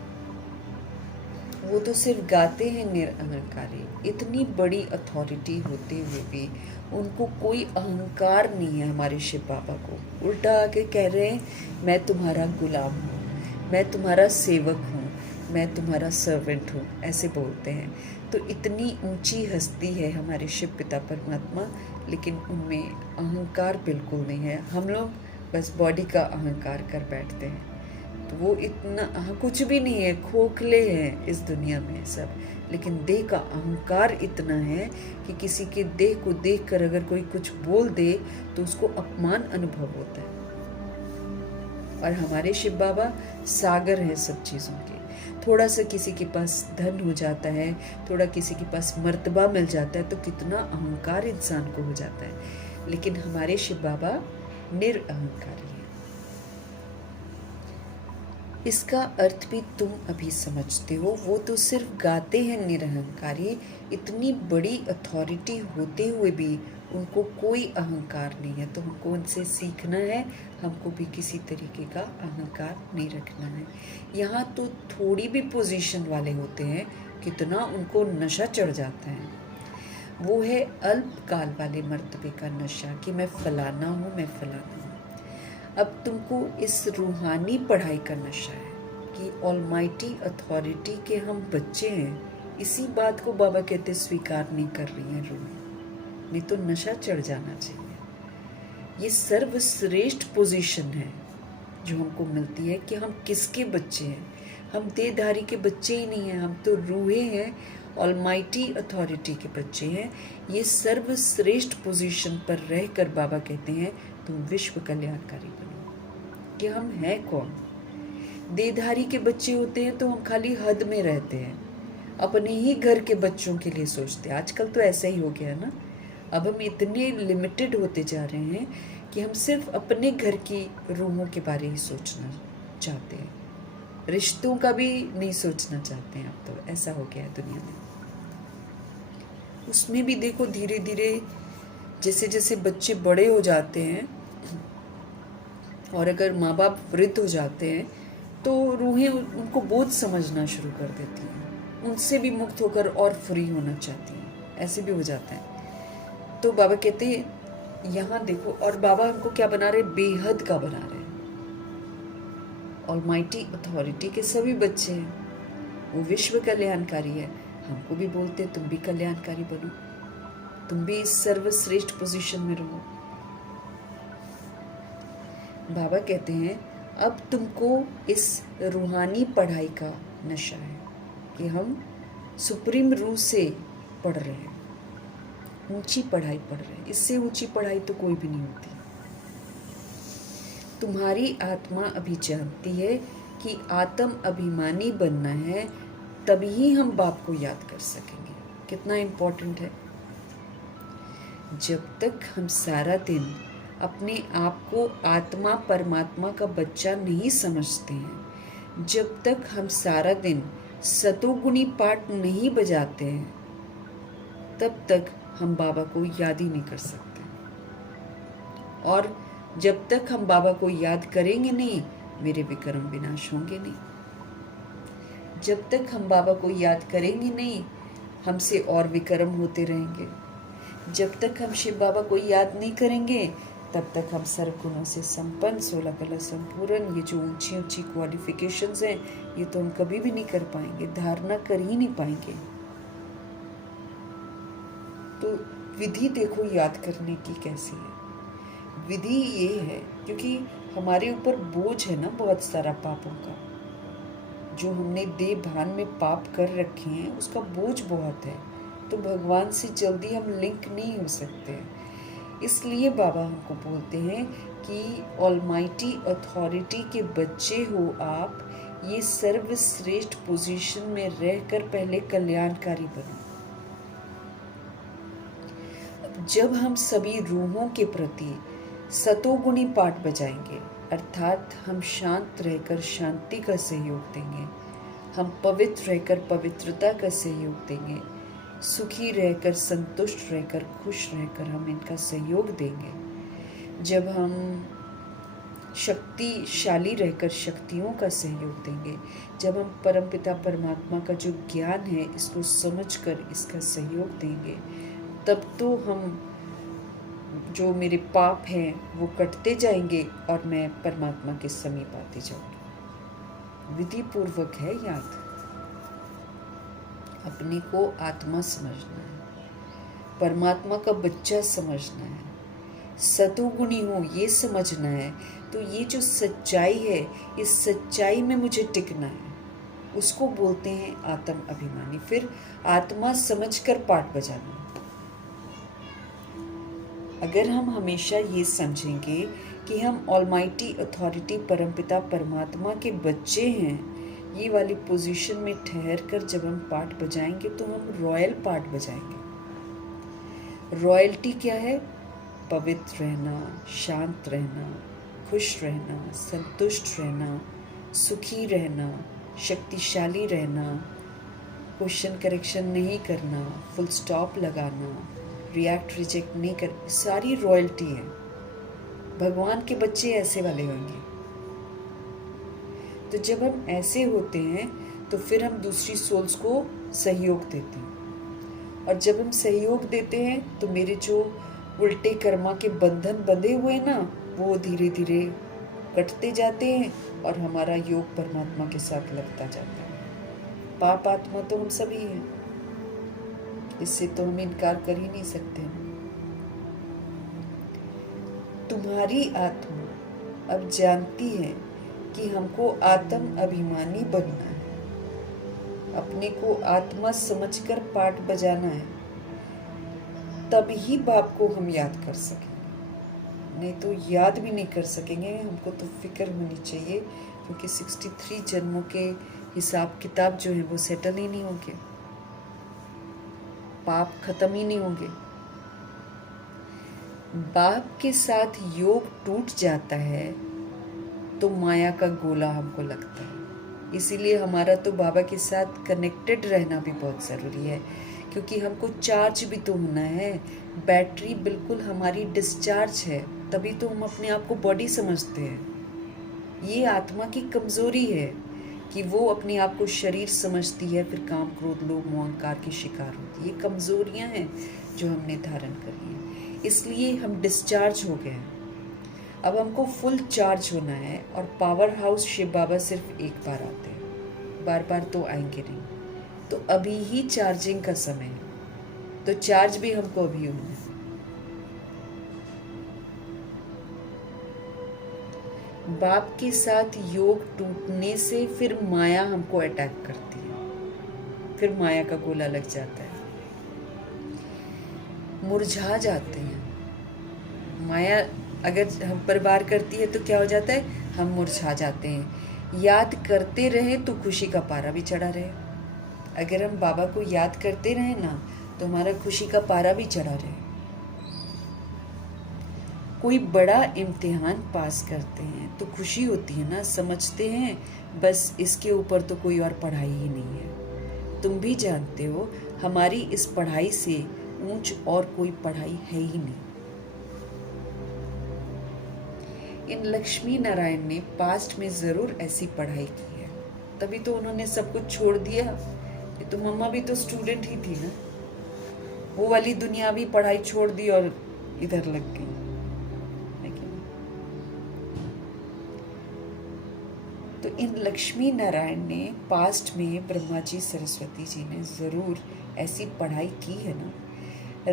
वो तो सिर्फ गाते हैं निरअहंकारी। इतनी बड़ी अथॉरिटी होते हुए भी उनको कोई अहंकार नहीं है हमारे शिव बाबा को। उल्टा आके कह रहे हैं, मैं तुम्हारा गुलाम हूँ, मैं तुम्हारा सेवक हूँ, मैं तुम्हारा सर्वेंट हूँ, ऐसे बोलते हैं। तो इतनी ऊंची हस्ती है हमारे शिव पिता परमात्मा, लेकिन उनमें अहंकार बिल्कुल नहीं है। हम लोग बस बॉडी का अहंकार कर बैठते हैं। तो वो इतना कुछ भी नहीं है, खोखले हैं इस दुनिया में सब। लेकिन देह का अहंकार इतना है कि किसी के देह को देखकर अगर कोई कुछ बोल दे तो उसको अपमान अनुभव होता है। और हमारे शिव बाबा सागर हैं सब चीज़ों के। थोड़ा सा किसी के पास धन हो जाता है, थोड़ा किसी के पास मर्तबा मिल जाता है तो कितना अहंकार इंसान को हो जाता है। लेकिन हमारे शिव बाबा निरअहंकारी है। इसका अर्थ भी तुम अभी समझते हो। वो तो सिर्फ गाते हैं निरअहंकारी। इतनी बड़ी अथॉरिटी होते हुए भी उनको कोई अहंकार नहीं है। तो हमको उनसे सीखना है, हमको भी किसी तरीके का अहंकार नहीं रखना है। यहाँ तो थोड़ी भी पोजीशन वाले होते हैं, कितना उनको नशा चढ़ जाता है। वो है अल्पकाल वाले मर्तबे का नशा कि मैं फलाना हूँ, मैं फलाना हूँ। अब तुमको इस रूहानी पढ़ाई का नशा है कि ऑलमाइटी अथॉरिटी के हम बच्चे हैं। इसी बात को बाबा कहते स्वीकार नहीं कर रही हैं रूह, नहीं तो नशा चढ़ जाना चाहिए। ये सर्वश्रेष्ठ पोजीशन है जो हमको मिलती है कि हम किसके बच्चे हैं। हम देहधारी के बच्चे ही नहीं हैं, हम तो रूहें हैं, ऑलमाइटी अथॉरिटी के बच्चे हैं। ये सर्वश्रेष्ठ पोजीशन पर रहकर बाबा कहते हैं तुम विश्व कल्याणकारी बनो। कि हम हैं कौन? देहधारी के बच्चे होते हैं तो हम खाली हद में रहते हैं, अपने ही घर के बच्चों के लिए सोचते हैं। आजकल तो ऐसा ही हो गया है ना। अब हम इतने लिमिटेड होते जा रहे हैं कि हम सिर्फ अपने घर की रूहों के बारे ही सोचना चाहते हैं, रिश्तों का भी नहीं सोचना चाहते हैं। अब तो ऐसा हो गया है दुनिया में। उसमें भी देखो धीरे धीरे जैसे जैसे बच्चे बड़े हो जाते हैं और अगर माँ बाप वृद्ध हो जाते हैं तो रूहें उनको बोझ समझना शुरू कर देती हैं, उनसे भी मुक्त होकर और फ्री होना चाहती हैं। ऐसे भी हो जाता है। तो बाबा कहते हैं यहाँ देखो, और बाबा हमको क्या बना रहे? बेहद का बना रहे हैं। ऑलमाइटी अथॉरिटी के सभी बच्चे हैं, वो विश्व कल्याणकारी है। हमको भी बोलते हैं तुम भी कल्याणकारी बनो, तुम भी इस सर्वश्रेष्ठ पोजीशन में रहो। बाबा कहते हैं अब तुमको इस रूहानी पढ़ाई का नशा है कि हम सुप्रीम रूह से पढ़ रहे हैं, ऊंची पढ़ाई पढ़ रहे हैं। इससे ऊंची पढ़ाई तो कोई भी नहीं होती। तुम्हारी आत्मा अभी जानती है कि आत्म अभिमानी बनना है, तभी हम बाप को याद कर सकेंगे। कितना इम्पोर्टेंट है। जब तक हम सारा दिन अपने आप को आत्मा परमात्मा का बच्चा नहीं समझते हैं, जब तक हम सारा दिन सतोगुणी पाठ नहीं बजाते हैं, तब तक हम बाबा को याद ही नहीं कर सकते। और जब तक हम बाबा को याद करेंगे नहीं, मेरे विक्रम विनाश होंगे नहीं। जब तक हम बाबा को याद करेंगे नहीं, हमसे और विक्रम होते रहेंगे। जब तक हम शिव बाबा को याद नहीं करेंगे, तब तक हम सर्वगुणों से संपन्न, 16 कला संपूर्ण, ये जो ऊंची ऊंची क्वालिफिकेशंस हैं, ये तो हम कभी भी नहीं कर पाएंगे, धारणा कर ही नहीं पाएंगे। तो विधि देखो याद करने की कैसी है। विधि ये है क्योंकि हमारे ऊपर बोझ है ना बहुत सारा पापों का, जो हमने देह भान में पाप कर रखे हैं, उसका बोझ बहुत है। तो भगवान से जल्दी हम लिंक नहीं हो सकते। इसलिए बाबा हमको बोलते हैं कि ऑलमाइटी अथॉरिटी के बच्चे हो आप, ये सर्वश्रेष्ठ पोजीशन में रहकर पहले कल्याणकारी बनो। जब हम सभी रूहों के प्रति सतोगुणी पाठ बजाएंगे, अर्थात हम शांत रहकर शांति का सहयोग देंगे, हम पवित्र रहकर पवित्रता का सहयोग देंगे, सुखी रहकर संतुष्ट रहकर खुश रहकर हम इनका सहयोग देंगे। जब हम शक्तिशाली रहकर शक्तियों का सहयोग देंगे, जब हम परमपिता परमात्मा का जो ज्ञान है इसको समझकर इसका सहयोग देंगे, तब तो हम जो मेरे पाप हैं वो कटते जाएंगे और मैं परमात्मा के समीप आते जाऊंगी। विधि पूर्वक है याद। अपने को आत्मा समझना है, परमात्मा का बच्चा समझना है, सतोगुणी हूँ ये समझना है। तो ये जो सच्चाई है, इस सच्चाई में मुझे टिकना है, उसको बोलते हैं आत्म अभिमानी। फिर आत्मा समझकर पाठ बजाना। अगर हम हमेशा ये समझेंगे कि हम ऑलमाइटी अथॉरिटी परमपिता परमात्मा के बच्चे हैं, ये वाली पोजीशन में ठहर कर जब हम पाठ बजाएंगे तो हम रॉयल पाठ बजाएंगे। रॉयल्टी क्या है? पवित्र रहना, शांत रहना, खुश रहना, संतुष्ट रहना, सुखी रहना, शक्तिशाली रहना, क्वेश्चन करेक्शन नहीं करना, फुल स्टॉप लगाना, रिएक्ट रिजेक्ट नहीं कर, सारी रॉयल्टी है। भगवान के बच्चे ऐसे वाले होंगे। तो जब हम ऐसे होते हैं तो फिर हम दूसरी सोल्स को सहयोग देते हैं, और जब हम सहयोग देते हैं तो मेरे जो उल्टे कर्मा के बंधन बंधे हुए ना, वो धीरे धीरे कटते जाते हैं और हमारा योग परमात्मा के साथ लगता जाता है। पाप आत्मा तो हम सभी हैं, इससे तो हम इनकार कर ही नहीं सकते। तुम्हारी आत्मा अब जानती है कि हमको आत्म अभिमानी बनना है, अपने को आत्मा समझकर पाठ बजाना है, तभी बाप को हम याद कर सकेंगे। नहीं तो याद भी नहीं कर सकेंगे। हमको तो फिक्र होनी चाहिए, क्योंकि 63 जन्मों के हिसाब किताब जो है वो सेटल ही नहीं होंगे, पाप खत्म ही नहीं होंगे। बाप के साथ योग टूट जाता है तो माया का गोला हमको लगता है। इसीलिए हमारा तो बाबा के साथ कनेक्टेड रहना भी बहुत ज़रूरी है, क्योंकि हमको चार्ज भी तो होना है। बैटरी बिल्कुल हमारी डिस्चार्ज है, तभी तो हम अपने आप को बॉडी समझते हैं। ये आत्मा की कमज़ोरी है कि वो अपने आप को शरीर समझती है, फिर काम क्रोध लोभ मोह अहंकार की शिकार होती है। ये कमज़ोरियाँ हैं जो हमने धारण करी हैं, इसलिए हम डिस्चार्ज हो गए हैं। अब हमको फुल चार्ज होना है, और पावर हाउस शिव बाबा सिर्फ एक बार आते हैं, बार बार तो आएंगे नहीं। तो अभी ही चार्जिंग का समय है, तो चार्ज भी हमको अभी होना है। बाप के साथ योग टूटने से फिर माया हमको अटैक करती है, फिर माया का गोला लग जाता है, मुरझा जाते हैं। माया अगर हम पर वार करती है तो क्या हो जाता है, हम मुरझा जाते हैं। याद करते रहे तो खुशी का पारा भी चढ़ा रहे। अगर हम बाबा को याद करते रहे ना तो हमारा खुशी का पारा भी चढ़ा रहे। कोई बड़ा इम्तिहान पास करते हैं तो खुशी होती है ना, समझते हैं बस इसके ऊपर तो कोई और पढ़ाई ही नहीं है। तुम भी जानते हो हमारी इस पढ़ाई से ऊंच और कोई पढ़ाई है ही नहीं। इन लक्ष्मी नारायण ने पास्ट में ज़रूर ऐसी पढ़ाई की है, तभी तो उन्होंने सब कुछ छोड़ दिया। ये तो मम्मा भी तो स्टूडेंट ही थी ना, वो वाली दुनियावी पढ़ाई छोड़ दी और इधर लग गई। तो इन लक्ष्मी नारायण ने पास्ट में ब्रह्मा जी सरस्वती जी ने ज़रूर ऐसी पढ़ाई की है ना,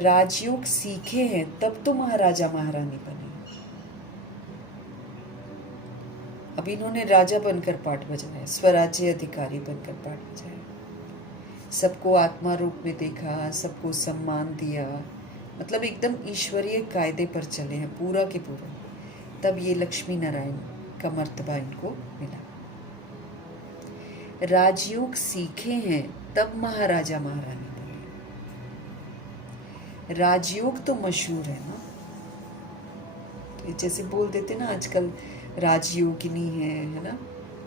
राजयोग सीखे हैं तब तो महाराजा महारानी बने। अब इन्होंने राजा बनकर पाठ बजाया, स्वराज्य अधिकारी बनकर पाठ बजाया, सबको आत्मा रूप में देखा, सबको सम्मान दिया, मतलब एकदम ईश्वरीय कायदे पर चले हैं पूरा के पूरा। तब ये लक्ष्मी नारायण का मर्तबा इनको मिला। राजयोग सीखे हैं तब महाराजा महारानी बने। राजयोग तो मशहूर है ना, जैसे बोल देते ना आजकल राजयोगिनी है ना,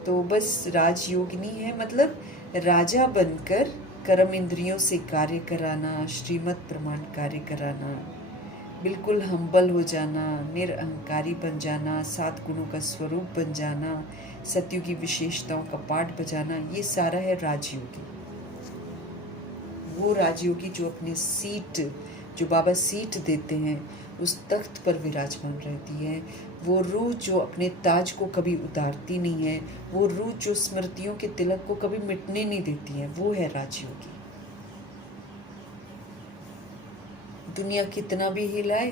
तो बस राजयोगिनी है मतलब राजा बनकर कर्म इंद्रियों से कार्य कराना, श्रीमत प्रमाण कार्य कराना, बिल्कुल हम्बल हो जाना, निरअहंकारी बन जाना, 7 गुणों का स्वरूप बन जाना, सत्युगी विशेषताओं का पाठ बजाना, ये सारा है राजयोगी। वो राजयोगी जो अपने सीट, जो बाबा सीट देते हैं उस तख्त पर विराजमान रहती है, वो रूह जो अपने ताज को कभी उतारती नहीं है, वो रूह जो स्मृतियों के तिलक को कभी मिटने नहीं देती है, वो है राजयोगी। दुनिया कितना भी हिलाए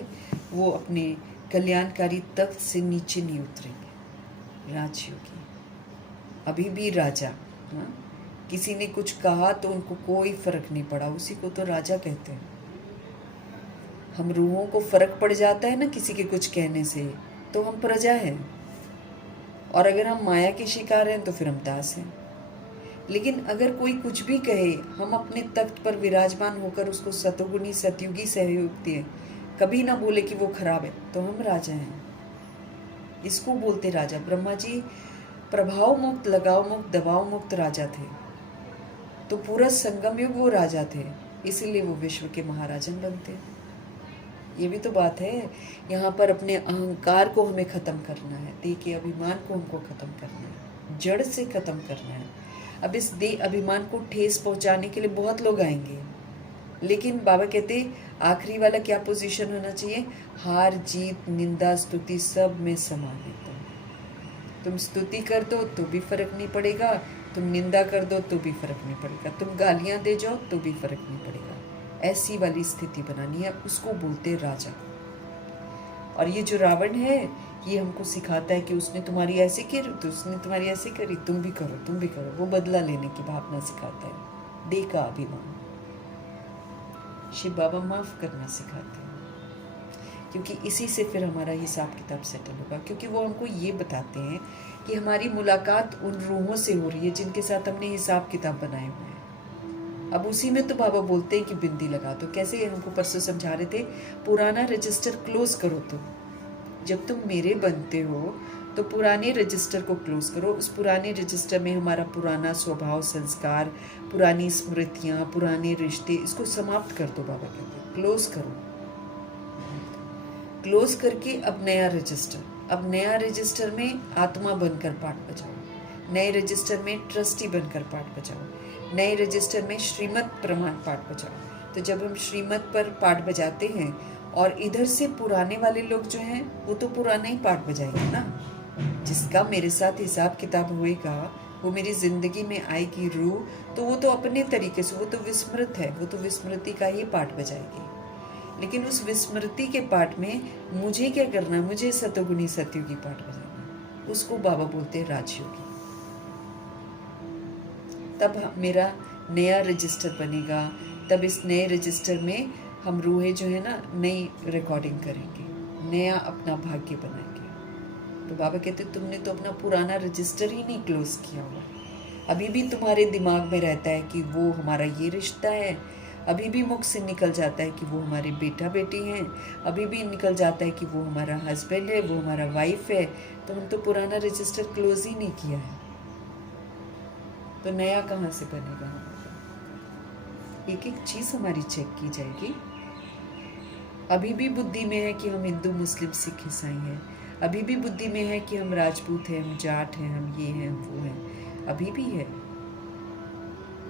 वो अपने कल्याणकारी तख्त से नीचे नहीं उतरेंगे। राजयोगी अभी भी राजा, हाँ, किसी ने कुछ कहा तो उनको कोई फर्क नहीं पड़ा, उसी को तो राजा कहते हैं। हम रूहों को फर्क पड़ जाता है ना किसी के कुछ कहने से, तो हम प्रजा हैं, और अगर हम माया के शिकार हैं तो फिर हम दास हैं। लेकिन अगर कोई कुछ भी कहे, हम अपने तख्त पर विराजमान होकर उसको सतोगुणी सतयुगी सहयोग दें, कभी ना बोले कि वो खराब है, तो हम राजा हैं। इसको बोलते राजा। ब्रह्मा जी प्रभाव मुक्त, लगाव मुक्त, दबाव मुक्त राजा थे, तो पूरा संगम युग वो राजा थे, इसीलिए वो विश्व के महाराजन बनते। ये भी तो बात है। यहाँ पर अपने अहंकार को हमें ख़त्म करना है, देह के अभिमान को हमको ख़त्म करना है, जड़ से ख़त्म करना है। अब इस देह अभिमान को ठेस पहुँचाने के लिए बहुत लोग आएंगे, लेकिन बाबा कहते आखिरी वाला क्या पोजीशन होना चाहिए, हार जीत निंदा स्तुति सब में समान है। तुम स्तुति कर दो तो भी फर्क नहीं पड़ेगा, तुम निंदा कर दो तो भी फर्क नहीं पड़ेगा, तुम गालियाँ दे जाओ तो भी फर्क नहीं पड़ेगा। ऐसी वाली स्थिति बनानी है, उसको बोलते राजा। और ये जो रावण है ये हमको सिखाता है कि उसने तुम्हारी ऐसे की तो उसने तुम्हारी ऐसे करी, तुम भी करो, तुम भी करो। वो बदला लेने की भावना सिखाता है, देह का अभिमान। शिव बाबा माफ करना सिखाते हैं, क्योंकि इसी से फिर हमारा हिसाब किताब सेटल होगा। क्योंकि वो हमको ये बताते हैं कि हमारी मुलाकात उन रूहों से हो रही है जिनके साथ हमने हिसाब किताब बनाए हुए हैं। अब उसी में तो बाबा बोलते हैं कि बिंदी लगा दो। कैसे हमको परसों समझा रहे थे, पुराना रजिस्टर क्लोज करो। तो जब तुम मेरे बनते हो तो पुराने रजिस्टर को क्लोज करो। उस पुराने रजिस्टर में हमारा पुराना स्वभाव, संस्कार, पुरानी स्मृतियाँ, पुराने रिश्ते, इसको समाप्त कर दो। बाबा कहते हैं क्लोज करो। क्लोज करके अब नया रजिस्टर, अब नया रजिस्टर में आत्मा बनकर पाठ बजाओ, नए रजिस्टर में ट्रस्टी बनकर पाठ बजाओ, नए रजिस्टर में श्रीमत प्रमाण पाठ बजाओ। तो जब हम श्रीमत पर पाठ बजाते हैं और इधर से पुराने वाले लोग जो हैं वो तो पुराना ही पाठ बजाएंगे ना। जिसका मेरे साथ हिसाब किताब होएगा, वो मेरी जिंदगी में आएगी रूह, तो वो तो अपने तरीके से, वो तो विस्मृत है, वो तो विस्मृति का ही पाठ बजाएगी। लेकिन उस विस्मृति के पाठ में मुझे क्या करना, मुझे सतोगुणी सतयुगी पाठ बजाना, उसको बाबा बोलते हैं राजयोगी। तब मेरा नया रजिस्टर बनेगा। तब इस नए रजिस्टर में हम रूहें जो है ना नई रिकॉर्डिंग करेंगे, नया अपना भाग्य बनाएंगे। तो बाबा कहते तुमने तो अपना पुराना रजिस्टर ही नहीं क्लोज किया हुआ। अभी भी तुम्हारे दिमाग में रहता है कि वो हमारा ये रिश्ता है, अभी भी मुख से निकल जाता है कि वो हमारे बेटा बेटी हैं, अभी भी निकल जाता है कि वो हमारा हस्बैंड है, वो हमारा वाइफ है। तो हम तो पुराना रजिस्टर क्लोज ही नहीं किया है, तो नया कहाँ से बनेगा हमारा? एक एक चीज़ हमारी चेक की जाएगी। अभी भी बुद्धि में है कि हम हिंदू मुस्लिम सिख ईसाई हैं, अभी भी बुद्धि में है कि हम राजपूत हैं, हम जाट हैं, हम ये हैं, हम वो हैं, अभी भी है।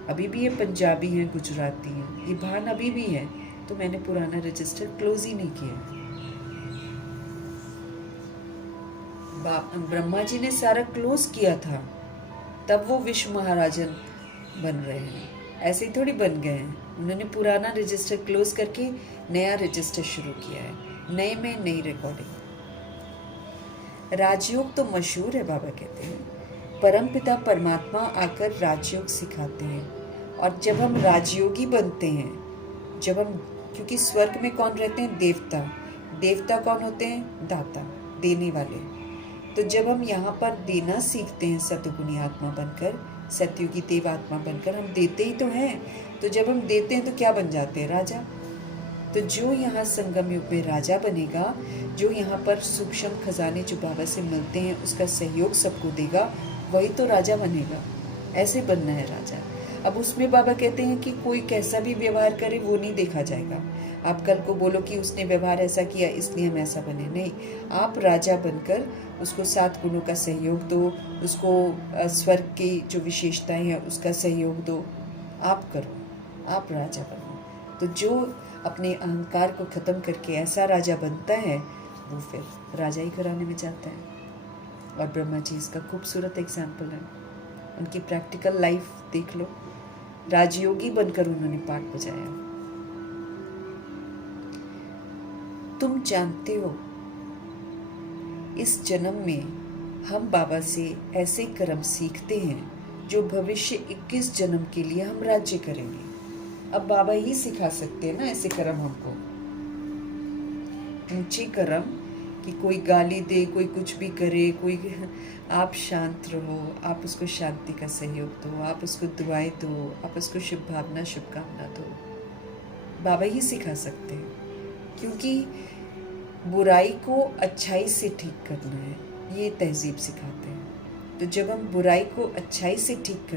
अभी भी ये पंजाबी हैं, गुजराती हैं, ये भान अभी भी है। तो मैंने पुराना रजिस्टर क्लोज ही नहीं किया। ब्रह्मा जी ने सारा क्लोज किया था, तब वो विश्व महाराजन बन रहे हैं। ऐसे ही थोड़ी बन गए हैं, उन्होंने पुराना रजिस्टर क्लोज करके नया रजिस्टर शुरू किया है, नए में नई रिकॉर्डिंग। राजयोग तो मशहूर है। बाबा कहते हैं परमपिता परमात्मा आकर राजयोग सिखाते हैं, और जब हम राजयोगी बनते हैं, जब हम, क्योंकि स्वर्ग में कौन रहते हैं? देवता। देवता कौन होते हैं? दाता, देने वाले। तो जब हम यहाँ पर देना सीखते हैं सतुगुणी आत्मा बनकर, सतयुगी देव आत्मा बनकर, हम देते ही तो हैं। तो जब हम देते हैं तो क्या बन जाते हैं? राजा। तो जो यहाँ संगम युग में राजा बनेगा, जो यहाँ पर सूक्ष्म खजाने जो बाबा से मिलते हैं उसका सहयोग सबको देगा, वही तो राजा बनेगा। ऐसे बनना है राजा। अब उसमें बाबा कहते हैं कि कोई कैसा भी व्यवहार करे वो नहीं देखा जाएगा। आप कल को बोलो कि उसने व्यवहार ऐसा किया इसलिए हम ऐसा बने, नहीं। आप राजा बनकर उसको 7 गुणों का सहयोग दो, उसको स्वर्ग की जो विशेषताएं हैं उसका सहयोग दो। आप करो, आप राजा बनो। तो जो अपने अहंकार को ख़त्म करके ऐसा राजा बनता है वो फिर राजा ही घराने में जाता है। और ब्रह्मा जी इसका खूबसूरत एग्जाम्पल है। उनकी प्रैक्टिकल लाइफ देख लो, राजयोगी बनकर उन्होंने पाठ बजाया। तुम जानते हो इस जन्म में हम बाबा से ऐसे कर्म सीखते हैं जो भविष्य 21 जन्म के लिए हम राज्य करेंगे। अब बाबा ही सिखा सकते हैं ना ऐसे कर्म हमको, ऊंचे कर्म, कि कोई गाली दे, कोई कुछ भी करे, कोई, आप शांत रहो, आप उसको शांति का सहयोग दो, आप उसको दुआएं दो, आप उसको शुभ भावना शुभकामना दो। बाबा ही सिखा सकते हैं, क्योंकि बुराई को अच्छाई से ठीक करना है, ये तहजीब सिखाते हैं। तो जब हम बुराई को अच्छाई से ठीक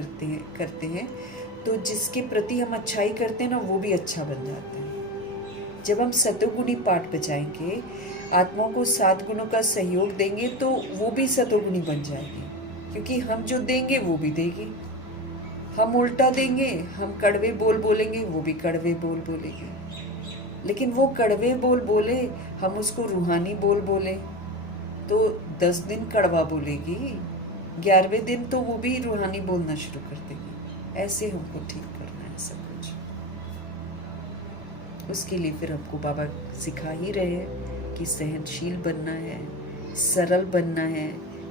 करते हैं तो जिसके प्रति हम अच्छाई करते हैं ना वो भी अच्छा बन जाता है। जब हम सतोगुणी पाठ बजाएंगे, आत्माओं को 7 गुणों का सहयोग देंगे तो वो भी सतोगुणी बन जाएगी, क्योंकि हम जो देंगे वो भी देगी। हम उल्टा देंगे, हम कड़वे बोल बोलेंगे, वो भी कड़वे बोल बोलेगी। लेकिन वो कड़वे बोल बोले, हम उसको रूहानी बोल बोले तो 10 दिन कड़वा बोलेगी, 11वें दिन तो वो भी रूहानी बोलना शुरू कर देगी। ऐसे हमको ठीक करना है सब कुछ। उसके लिए फिर हमको बाबा सिखा ही रहे हैं कि सहनशील बनना है, सरल बनना है,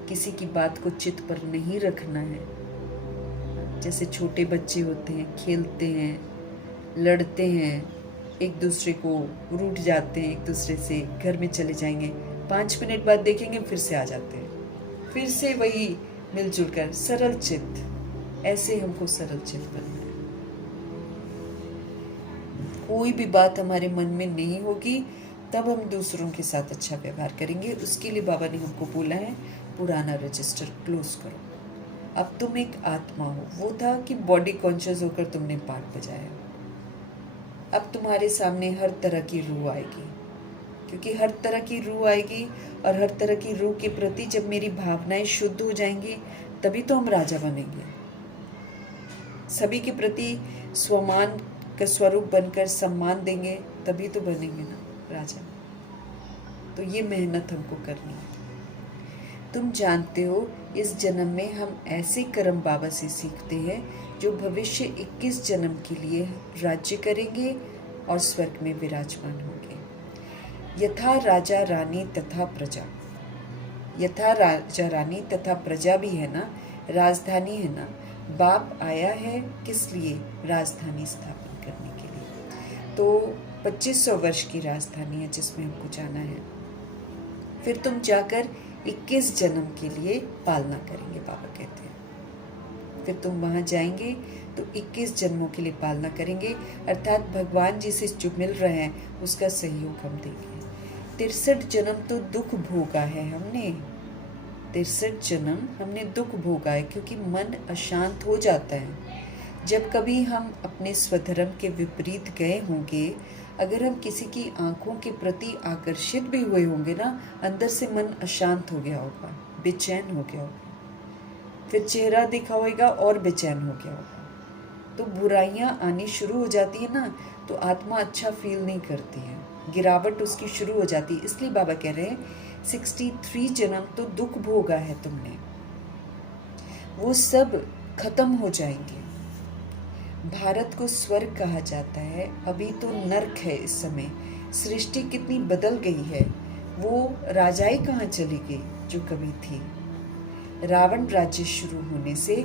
किसी की बात को चित्त पर नहीं रखना है। जैसे छोटे बच्चे होते हैं, खेलते हैं, लड़ते हैं, एक दूसरे को रूठ जाते हैं, एक दूसरे से घर में चले जाएंगे, 5 मिनट बाद देखेंगे फिर से आ जाते हैं, फिर से वही मिलजुल कर सरल चित्त। ऐसे हमको सरल चित्त बनना है। कोई भी बात हमारे मन में नहीं होगी तब हम दूसरों के साथ अच्छा व्यवहार करेंगे। उसके लिए बाबा ने हमको बोला है पुराना रजिस्टर क्लोज करो। अब तुम एक आत्मा हो, वो था कि बॉडी कॉन्शियस होकर तुमने पाठ बजाया। अब तुम्हारे सामने हर तरह की रूह आएगी, क्योंकि हर तरह की रूह आएगी, और हर तरह की रूह के प्रति जब मेरी भावनाएं शुद्ध हो जाएंगी तभी तो हम राजा बनेंगे। सभी के प्रति स्वमान का स्वरूप बनकर सम्मान देंगे तभी तो बनेंगे ना राजा। तो ये मेहनत हमको करनी है। तुम जानते हो इस जन्म में हम ऐसे कर्म बाबा से सीखते हैं जो भविष्य 21 जन्म के लिए राज्य करेंगे और स्वर्ग में विराजमान होंगे। यथा राजा रानी तथा प्रजा, यथा राजा रानी तथा प्रजा भी है ना, राजधानी है ना। बाप आया है किस लिए? राजधानी स्थापन करने के लिए। तो 2500 वर्ष की राजधानी है जिसमें हमको जाना है। फिर तुम जाकर 21 जन्म के लिए पालना करेंगे, बाबा कहते हैं। फिर तुम वहाँ जाएंगे तो 21 जन्मों के लिए पालना करेंगे, अर्थात भगवान जी से जो मिल रहे हैं उसका सहयोग हम देंगे। 63 जन्म तो दुख भोगा है हमने, 63 जन्म हमने दुख भोगा है, क्योंकि मन अशांत हो जाता है। जब कभी हम अपने स्वधर्म के विपरीत गए होंगे, अगर हम किसी की आंखों के प्रति आकर्षित भी हुए होंगे ना, अंदर से मन अशांत हो गया होगा, बेचैन हो गया होगा, फिर चेहरा दिखा होगा और बेचैन हो गया होगा। तो बुराइयां आनी शुरू हो जाती है ना, तो आत्मा अच्छा फील नहीं करती है, गिरावट उसकी शुरू हो जाती है। इसलिए बाबा कह रहे हैं 63 जन्म तो दुख भोगा है तुमने, वो सब खत्म हो जाएंगे। भारत को स्वर्ग कहा जाता है, अभी तो नर्क है इस समय। सृष्टि कितनी बदल गई है, वो राजाई कहाँ चली गई जो कभी थी। रावण राज्य शुरू होने से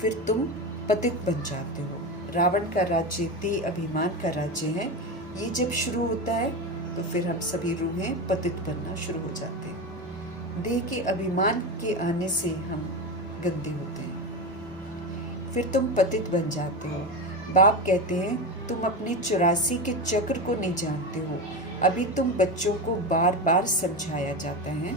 फिर तुम पतित बन जाते हो। रावण का राज्य देह अभिमान का राज्य है, ये जब शुरू होता है तो फिर हम सभी रूहें पतित बनना शुरू हो जाते हैं। देह के अभिमान के आने से हम गंदे होते हैं, फिर तुम पतित बन जाते हो। बाप कहते हैं तुम अपने 84 के चक्र को नहीं जानते हो। अभी तुम बच्चों को बार बार समझाया जाता है,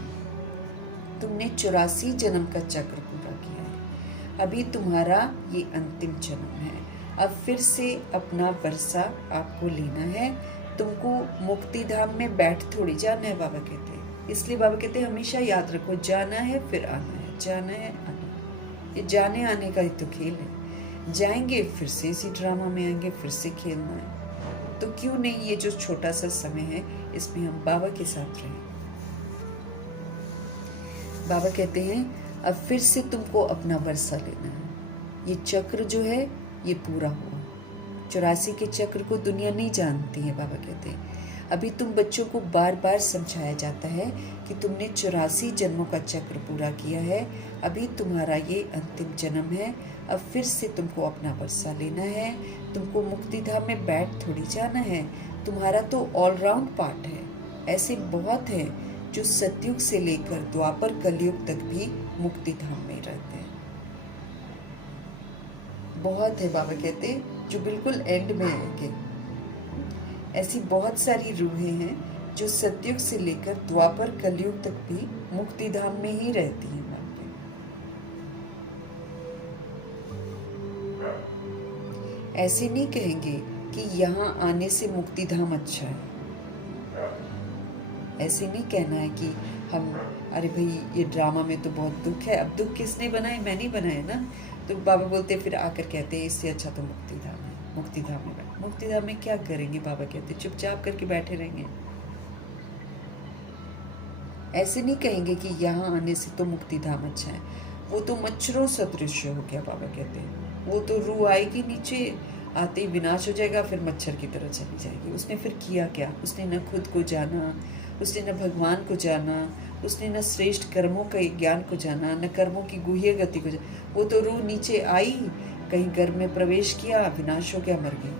तुमने 84 जन्म का चक्र पूरा किया है, अभी तुम्हारा ये अंतिम जन्म है। अब फिर से अपना वर्षा आपको लेना है, तुमको मुक्ति धाम में बैठ थोड़ी जाना है, बाबा कहते हैं। इसलिए बाबा कहते हैं हमेशा याद रखो, जाना है फिर आना है, जाना है आना है। ये जाने आने का ही तो खेल है। जाएंगे फिर से इसी ड्रामा में आएंगे, फिर से खेलना है। तो क्यों नहीं ये जो छोटा सा समय है इसमें हम बाबा के साथ रहें। बाबा कहते हैं अब फिर से तुमको अपना वर्षा लेना है। ये चक्र जो है ये पूरा हो। 84 के चक्र को दुनिया नहीं जानती है, बाबा कहते हैं। अभी तुम बच्चों को बार बार समझाया जाता है कि तुमने 84 जन्मों का चक्र पूरा किया है, अभी तुम्हारा ये अंतिम जन्म है। अब फिर से तुमको अपना वर्षा लेना है, तुमको मुक्ति धाम में बैठ थोड़ी जाना है। तुम्हारा तो ऑलराउंड पार्ट है। ऐसे बहुत हैं जो सतयुग से लेकर द्वापर कलयुग तक भी मुक्ति धाम में रहते हैं। बहुत है, बाबा कहते हैं, जो बिल्कुल एंड में रहेंगे। ऐसी बहुत सारी रूहें हैं जो सतयुग से लेकर द्वापर कलयुग तक भी मुक्ति धाम में ही रहती हैं। ऐसे नहीं कहेंगे कि यहाँ आने से मुक्ति धाम अच्छा है। ऐसे नहीं कहना है कि हम अरे भाई ये ड्रामा में तो बहुत दुख है, अब दुख किसने बनाए, मैंने बनाया ना। तो बाबा बोलते फिर आकर कहते हैं इससे अच्छा तो मुक्ति धाम है, मुक्ति धाम में बैठ। मुक्ति धाम में क्या करेंगे, बाबा कहते चुपचाप करके बैठे रहेंगे। ऐसे नहीं कहेंगे कि यहाँ आने से तो मुक्ति धाम अच्छा है, वो तो मच्छरों सदृश हो गया, बाबा कहते हैं। वो तो रूह आएगी नीचे, आते ही विनाश हो जाएगा, फिर मच्छर की तरह चली जाएगी। उसने फिर किया क्या, उसने न खुद को जाना, उसने न भगवान को जाना, उसने न श्रेष्ठ कर्मों का ज्ञान को जाना, न कर्मों की गुह्य गति को जाना। वो तो रूह नीचे आई, कहीं गर्भ में प्रवेश किया, विनाश हो गया, मर गई,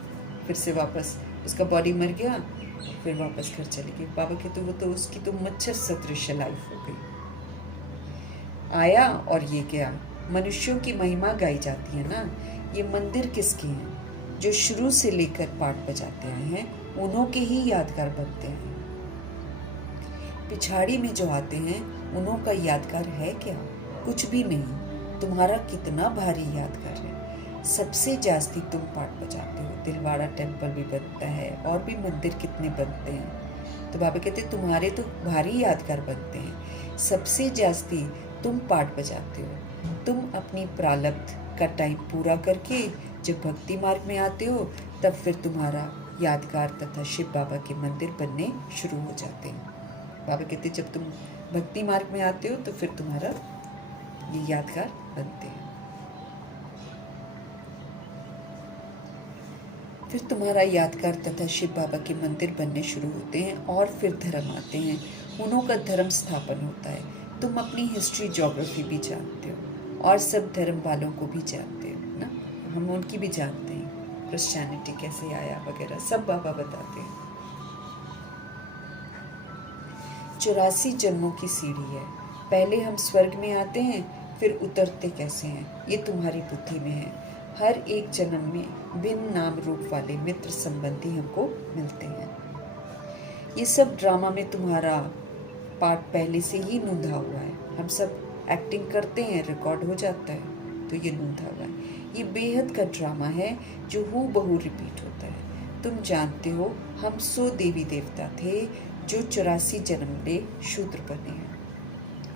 फिर से वापस उसका बॉडी मर गया, फिर वापस घर चली गई। बाबा कहते वो तो उसकी तो मच्छर सदृश लाइफ हो गई। आया और ये गया। मनुष्यों की महिमा गाई जाती है ना। ये मंदिर किसके हैं, जो शुरू से लेकर पाठ बजाते आए हैं, उन्हों के ही यादगार बनते हैं। पिछाड़ी में जो आते हैं उन्हों का यादगार है क्या, कुछ भी नहीं। तुम्हारा कितना भारी यादगार है, सबसे जास्ती तुम पाठ बजाते हो। दिलवाड़ा टेम्पल भी बनता है और भी मंदिर कितने बनते हैं। तो बाबा कहते तुम्हारे तो भारी यादगार बनते हैं, सबसे जास्ती तुम पाठ बजाते हो। तुम अपनी प्रारब्ध का टाइम पूरा करके जब भक्ति मार्ग में आते हो, तब फिर तुम्हारा यादगार तथा शिव बाबा के मंदिर बनने शुरू हो जाते हैं। बाबा कहते जब तुम भक्ति मार्ग में आते हो तो फिर तुम्हारा ये यादगार बनते हैं। फिर तुम्हारा यादगार तथा शिव बाबा के मंदिर बनने शुरू होते हैं और फिर धर्म आते हैं, उन्हों का धर्म स्थापन होता है। तुम अपनी हिस्ट्री ज्योग्राफी भी जानते हो और सब धर्म वालों को भी जानते हो ना, हम उनकी भी जानते हैं, क्रिश्चियनिटी कैसे आया वगैरह सब बाबा बताते हैं। 84 जन्मों की सीढ़ी है। पहले हम स्वर्ग में आते हैं, फिर उतरते कैसे हैं ये तुम्हारी बुद्धि में है। हर एक जन्म में भिन्न नाम रूप वाले मित्र संबंधी हमको मिलते हैं। ये सब ड्रामा में तुम्हारा पार्ट पहले से ही नूंधा हुआ है। हम सब एक्टिंग करते हैं, रिकॉर्ड हो जाता है, तो ये नूंधा हुआ है। ये बेहद का ड्रामा है जो हूबहू रिपीट होता है। तुम जानते हो हम 100 देवी देवता थे जो 84 जन्म ले शूद्र बने हैं,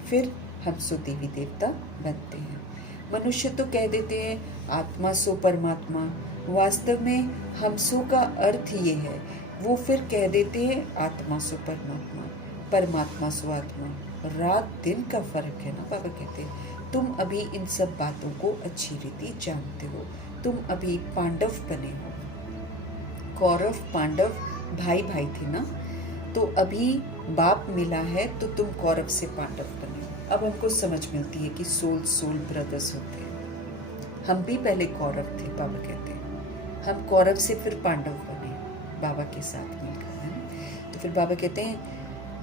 फिर हम 100 देवी देवता बनते हैं। मनुष्य तो कह देते हैं आत्मा सो परमात्मा, वास्तव में हम सो का अर्थ ये है। वो फिर कह देते हैं आत्मा सो परमात्मा, परमात्मा सो आत्मा। रात दिन का फर्क है ना। बाबा कहते हैं तुम अभी इन सब बातों को अच्छी रीति जानते हो। तुम अभी पांडव बने हो। कौरव पांडव भाई भाई थे ना, तो अभी बाप मिला है तो तुम कौरव से पांडव बने हो। अब हमको समझ मिलती है कि सोल ब्रदर्स होते हैं। हम भी पहले कौरव थे, बाबा कहते हैं। हम कौरव से फिर पांडव बने बाबा के साथ मिलकर, है। तो फिर बाबा कहते हैं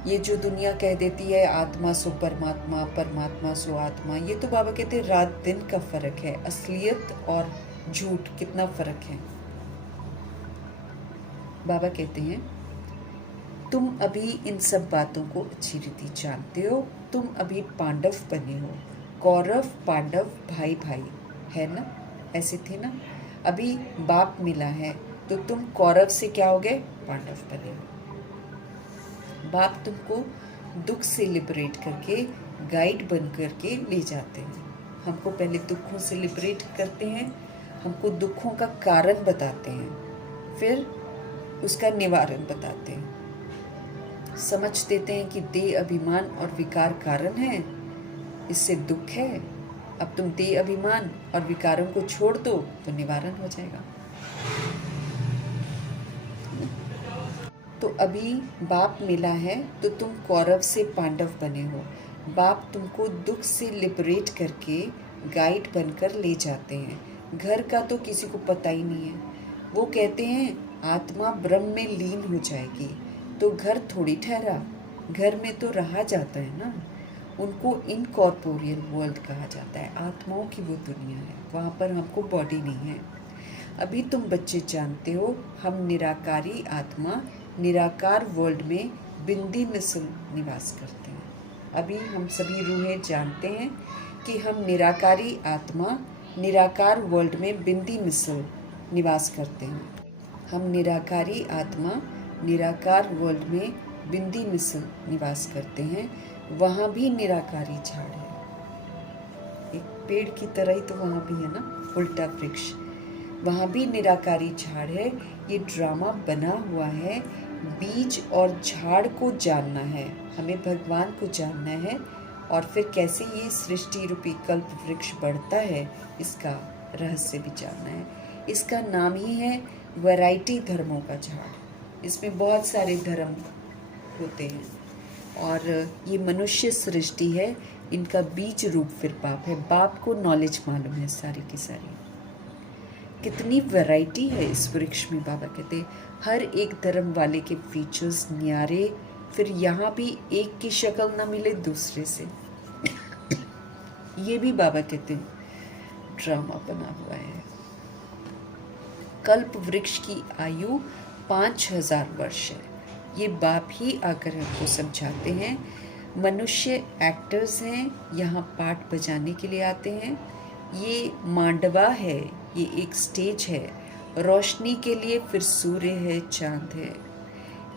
ये जो दुनिया कह देती है आत्मा सो परमात्मा, परमात्मा सो आत्मा, ये तो बाबा कहते हैं रात दिन का फर्क है। असलियत और झूठ कितना फर्क है। बाबा कहते हैं तुम अभी इन सब बातों को अच्छी रीति जानते हो। तुम अभी पांडव बने हो। कौरव पांडव भाई भाई है ना, ऐसे थे ना। अभी बाप मिला है तो तुम कौरव से क्या हो गए, पांडव बने हो। बाप तुमको दुख से लिबरेट करके गाइड बन करके ले जाते हैं। हमको पहले दुखों से लिबरेट करते हैं, हमको दुखों का कारण बताते हैं, फिर उसका निवारण बताते हैं। समझ देते हैं कि देह अभिमान और विकार कारण है, इससे दुख है। अब तुम देह अभिमान और विकारों को छोड़ दो तो निवारण हो जाएगा। तो अभी बाप मिला है तो तुम कौरव से पांडव बने हो। बाप तुमको दुख से लिबरेट करके गाइड बनकर ले जाते हैं। घर का तो किसी को पता ही नहीं है। वो कहते हैं आत्मा ब्रह्म में लीन हो जाएगी, तो घर थोड़ी ठहरा, घर में तो रहा जाता है ना। उनको इनकॉर्पोरियल वर्ल्ड कहा जाता है। आत्माओं की वो दुनिया है, वहाँ पर हमको बॉडी नहीं है। अभी तुम बच्चे जानते हो हम निराकारी आत्मा निराकार वर्ल्ड में बिंदी मिसल निवास करते हैं। अभी हम सभी रूहें जानते हैं कि हम निराकारी आत्मा निराकार वर्ल्ड में बिंदी मिसल निवास करते हैं। हम निराकारी आत्मा निराकार वर्ल्ड में बिंदी मिसल निवास करते हैं। वहाँ भी निराकारी झाड़ है, एक पेड़ की तरह ही तो वहाँ भी है ना, उल्टा वृक्ष। वहाँ भी निराकारी झाड़ है। ये ड्रामा बना हुआ है। बीज और झाड़ को जानना है, हमें भगवान को जानना है, और फिर कैसे ये सृष्टि रूपी कल्प वृक्ष बढ़ता है इसका रहस्य भी जानना है। इसका नाम ही है वैरायटी धर्मों का झाड़। इसमें बहुत सारे धर्म होते हैं और ये मनुष्य सृष्टि है। इनका बीज रूप फिर बाप है। बाप को नॉलेज मालूम है सारी की सारी। कितनी वैरायटी है इस वृक्ष में। बाबा कहते हैं हर एक धर्म वाले के फीचर्स न्यारे, फिर यहाँ भी एक की शक्ल ना मिले दूसरे से। ये भी बाबा कहते हैं ड्रामा बना हुआ है। कल्प वृक्ष की आयु 5000 वर्ष है। ये बाप ही आकर हमको समझाते हैं। मनुष्य एक्टर्स हैं, यहाँ पाठ बजाने के लिए आते हैं। ये मांडवा है, ये एक स्टेज है। रोशनी के लिए फिर सूर्य है, चांद है।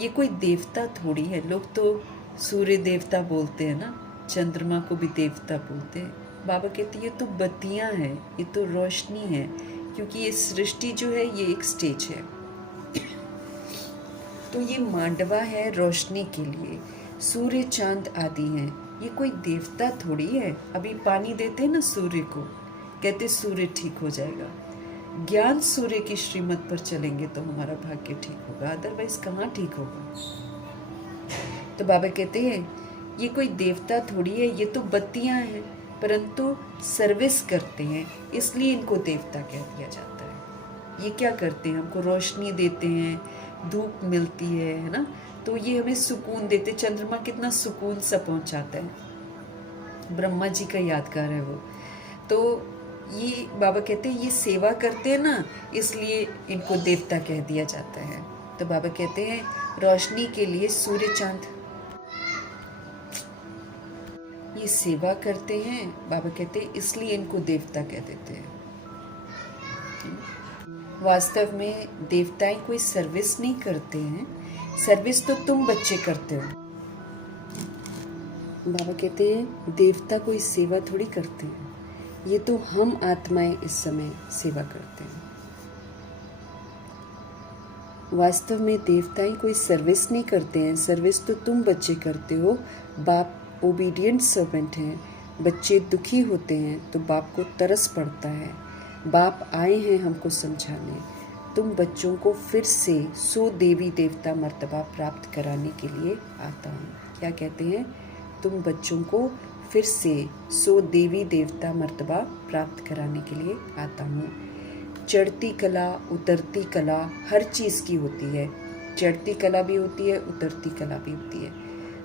ये कोई देवता थोड़ी है। लोग तो सूर्य देवता बोलते हैं ना, चंद्रमा को भी देवता बोलते हैं। बाबा कहते हैं ये तो बत्तियां हैं, ये तो रोशनी है, क्योंकि ये सृष्टि जो है ये एक स्टेज है। तो ये मांडवा है रोशनी के लिए। सूर्य चांद आदि हैं। ये कोई देवता थोड़ी है। अभी पानी देते हैं ना सूर्य को, कहते सूर्य ठीक हो जाएगा। ज्ञान सूर्य की श्रीमत पर चलेंगे तो हमारा भाग्य ठीक होगा, अदरवाइज कहाँ ठीक होगा। तो बाबा कहते हैं ये कोई देवता थोड़ी है, ये तो बत्तियां हैं, परंतु सर्विस करते हैं, इसलिए इनको देवता कह दिया जाता है। ये क्या करते हैं, हमको रोशनी देते हैं, धूप मिलती है ना, तो ये हमें सुकून देते। चंद्रमा कितना सुकून सा पहुंचाता है, ब्रह्मा जी का यादगार है वो। तो ये बाबा कहते हैं ये सेवा करते हैं ना, इसलिए इनको देवता कह दिया जाता है। तो बाबा कहते हैं रोशनी के लिए सूर्य चांद, ये सेवा करते हैं, बाबा कहते हैं इसलिए इनको देवता कह देते हैं। वास्तव में देवताएं कोई सर्विस नहीं करते हैं, सर्विस तो तुम बच्चे करते हो। बाबा कहते हैं देवता कोई सेवा थोड़ी करते हैं, ये तो हम आत्माएं इस समय सेवा करते हैं। वास्तव में देवताएं कोई सर्विस नहीं करते हैं, सर्विस तो तुम बच्चे करते हो। बाप ओबीडियंट सर्वेंट हैं, बच्चे दुखी होते हैं तो बाप को तरस पड़ता है। बाप आए हैं हमको समझाने, तुम बच्चों को फिर से 100 देवी देवता मर्तबा प्राप्त कराने के लिए आता हूँ। क्या कहते हैं? तुम बच्चों को फिर से 100 देवी देवता मर्तबा प्राप्त कराने के लिए आता हूँ। चढ़ती कला उतरती कला हर चीज़ की होती है, चढ़ती कला भी होती है, उतरती कला भी होती है।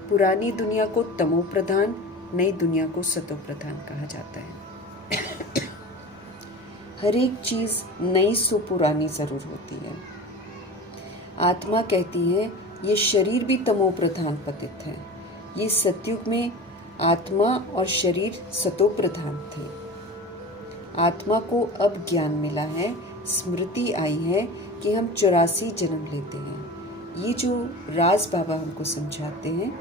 पुरानी दुनिया को तमो प्रधान, नई दुनिया को सतो प्रधान कहा जाता है। हर एक चीज़ नई सो पुरानी ज़रूर होती है। आत्मा कहती है ये शरीर भी तमो प्रधान पतित है। ये सतयुग में आत्मा और शरीर सतो प्रधान थे। आत्मा को अब ज्ञान मिला है, स्मृति आई है कि हम 84 जन्म लेते हैं। ये जो राज बाबा हमको समझाते हैं,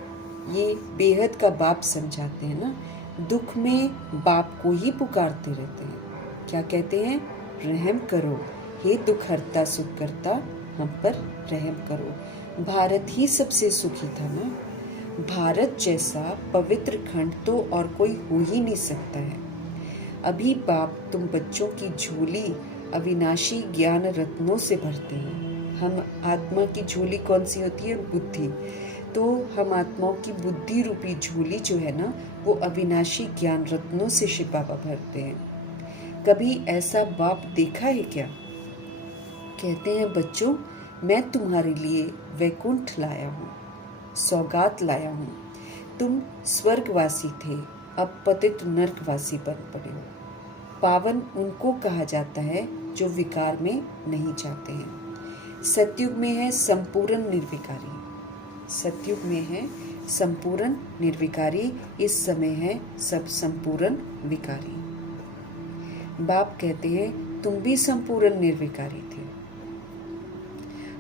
ये बेहद का बाप समझाते हैं ना। दुख में बाप को ही पुकारते रहते हैं। क्या कहते हैं? रहम करो हे दुख हरता सुख करता, हम पर रहम करो। भारत ही सबसे सुखी था ना। भारत जैसा पवित्र खंड तो और कोई हो ही नहीं सकता है। अभी बाप तुम बच्चों की झोली अविनाशी ज्ञान रत्नों से भरते हैं। हम आत्मा की झोली कौन सी होती है? बुद्धि। तो हम आत्माओं की बुद्धि रूपी झोली जो है ना, वो अविनाशी ज्ञान रत्नों से शिव बाबा भरते हैं। कभी ऐसा बाप देखा है क्या? कहते हैं बच्चों, मैं तुम्हारे लिए वैकुंठ लाया हूँ, सौगात लाया हूँ। तुम स्वर्गवासी थे, अब पतित नरकवासी बन पड़े हो। पावन उनको कहा जाता है जो विकार में नहीं जाते हैं। सतयुग में है संपूर्ण निर्विकारी, सतयुग में है संपूर्ण निर्विकारी, इस समय है सब संपूर्ण विकारी। बाप कहते हैं तुम भी संपूर्ण निर्विकारी थे,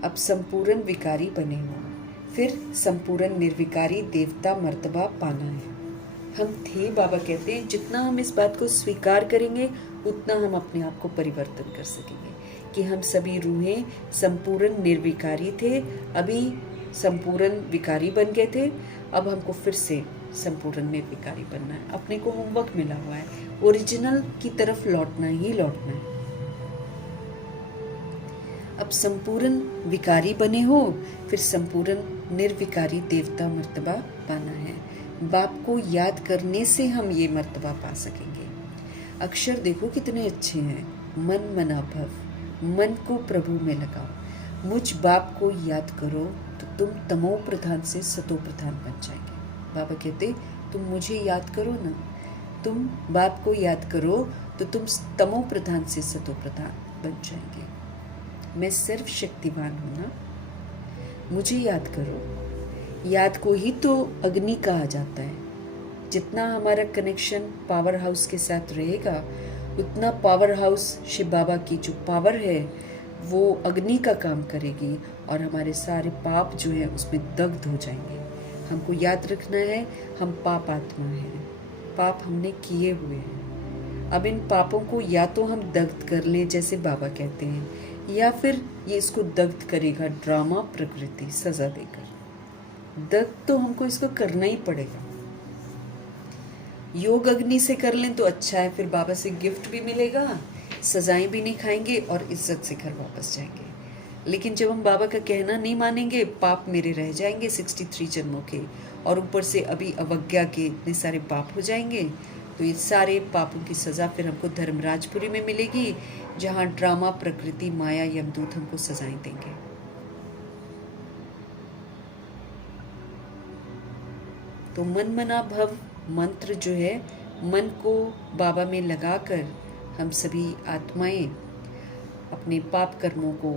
अब संपूर्ण विकारी बने हो, फिर संपूर्ण निर्विकारी देवता मर्तबा पाना है। हम थे, बाबा कहते हैं जितना हम इस बात को स्वीकार करेंगे उतना हम अपने आप को परिवर्तन कर सकेंगे कि हम सभी रूहें संपूर्ण निर्विकारी थे, अभी संपूर्ण विकारी बन गए थे, अब हमको फिर से संपूर्ण निर्विकारी बनना है। अपने को होमवर्क मिला हुआ है, ओरिजिनल की तरफ लौटना ही लौटना है। अब संपूर्ण विकारी बने हो, फिर संपूर्ण निर्विकारी देवता मर्तबा पाना है। बाप को याद करने से हम ये मर्तबा पा सकेंगे। अक्षर देखो कितने अच्छे हैं। मन मना भव, मन को प्रभु में लगाओ। मुझ बाप को याद करो तो तुम तमो प्रधान से सतो प्रधान बन जाएंगे। बाबा कहते तुम मुझे याद करो ना, तुम बाप को याद करो तो तुम तमो प्रधान से सतो प्रधान बन जाएंगे। मैं सर्व शक्तिवान हूँ ना, मुझे याद करो। याद को ही तो अग्नि कहा जाता है। जितना हमारा कनेक्शन पावर हाउस के साथ रहेगा, उतना पावर हाउस शिव बाबा की जो पावर है वो अग्नि का काम करेगी और हमारे सारे पाप जो है उसमें दग्ध हो जाएंगे। हमको याद रखना है हम पाप आत्मा हैं, पाप हमने किए हुए हैं। अब इन पापों को या तो हम दग्ध कर लें जैसे बाबा कहते हैं, या फिर ये इसको दग्ध करेगा ड्रामा प्रकृति सजा देकर। दग्ध तो हमको इसको करना ही पड़ेगा। योग अग्नि से कर लें तो अच्छा है, फिर बाबा से गिफ्ट भी मिलेगा, सजाएं भी नहीं खाएंगे और इज्जत से घर वापस जाएंगे। लेकिन जब हम बाबा का कहना नहीं मानेंगे, पाप मेरे रह जाएंगे 63 जन्मों के, और ऊपर से अभी अवज्ञा के इतने सारे पाप हो जाएंगे। तो ये सारे पापों की सज़ा फिर हमको धर्मराजपुरी में मिलेगी, जहाँ ड्रामा प्रकृति माया यमदूत हमको सजाएं देंगे। तो मन मना भव मंत्र जो है, मन को बाबा में लगाकर हम सभी आत्माएं अपने पाप कर्मों को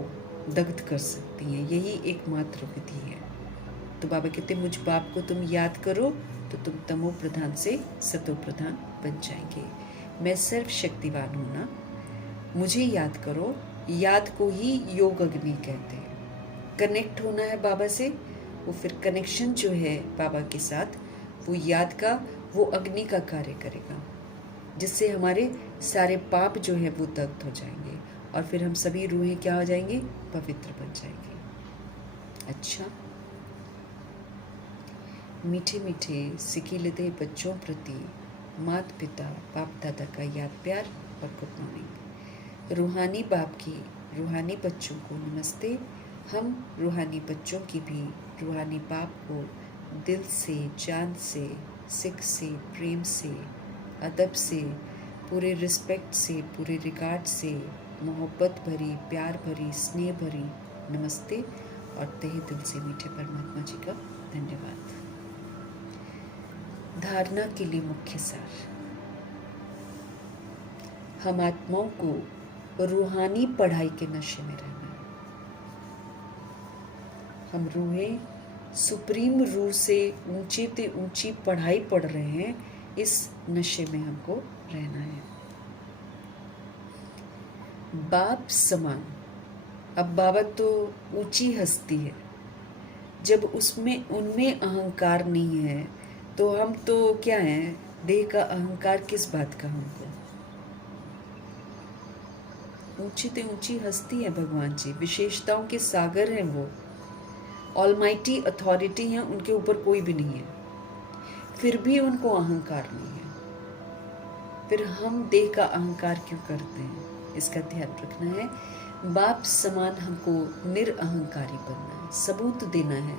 दग्ध कर सकती हैं। यही एकमात्र विधि है। तो बाबा कहते मुझ बाप को तुम याद करो तो तुम तमो प्रधान से सतो प्रधान बन जाएंगे। मैं सर्वशक्तिवान हूँ ना, मुझे याद करो। याद को ही योग अग्नि कहते हैं। कनेक्ट होना है बाबा से, वो फिर कनेक्शन जो है बाबा के साथ, वो याद का वो अग्नि का कार्य करेगा, जिससे हमारे सारे पाप जो है वो दग्ध हो जाएंगे और फिर हम सभी रूहें क्या हो जाएंगी, पवित्र बन जाएंगी। अच्छा, मीठे मीठे सिकीलदे बच्चों प्रति माता पिता बाप दादा का याद प्यार और गुड मॉर्निंग। रूहानी बाप की रूहानी बच्चों को नमस्ते। हम रूहानी बच्चों की भी रूहानी बाप को दिल से, जान से, सिख से, प्रेम से, अदब से, पूरे रिस्पेक्ट से, पूरे रिगार्ड से, मोहब्बत भरी, प्यार भरी, स्नेह भरी नमस्ते और तहे दिल से मीठे परमात्मा जी का धन्यवाद। धारणा के लिए मुख्य सार। हम आत्माओं को रूहानी पढ़ाई के नशे में रहना है। हम रूहें सुप्रीम रूह से ऊंची ते ऊंची पढ़ाई पढ़ रहे हैं, इस नशे में हमको रहना है। बाप समान। अब बाबा तो ऊंची हस्ती है, जब उसमें उनमें अहंकार नहीं है तो हम तो क्या हैं, देह का अहंकार किस बात का हमको। ऊंची ते ऊंची हस्ती है भगवान जी, विशेषताओं के सागर हैं वो, ऑलमाइटी अथॉरिटी हैं, उनके ऊपर कोई भी नहीं है, फिर भी उनको अहंकार नहीं है। फिर हम देह का अहंकार क्यों करते हैं, इसका ध्यान रखना है। बाप समान हमको निरअहंकारी बनना है, सबूत देना है।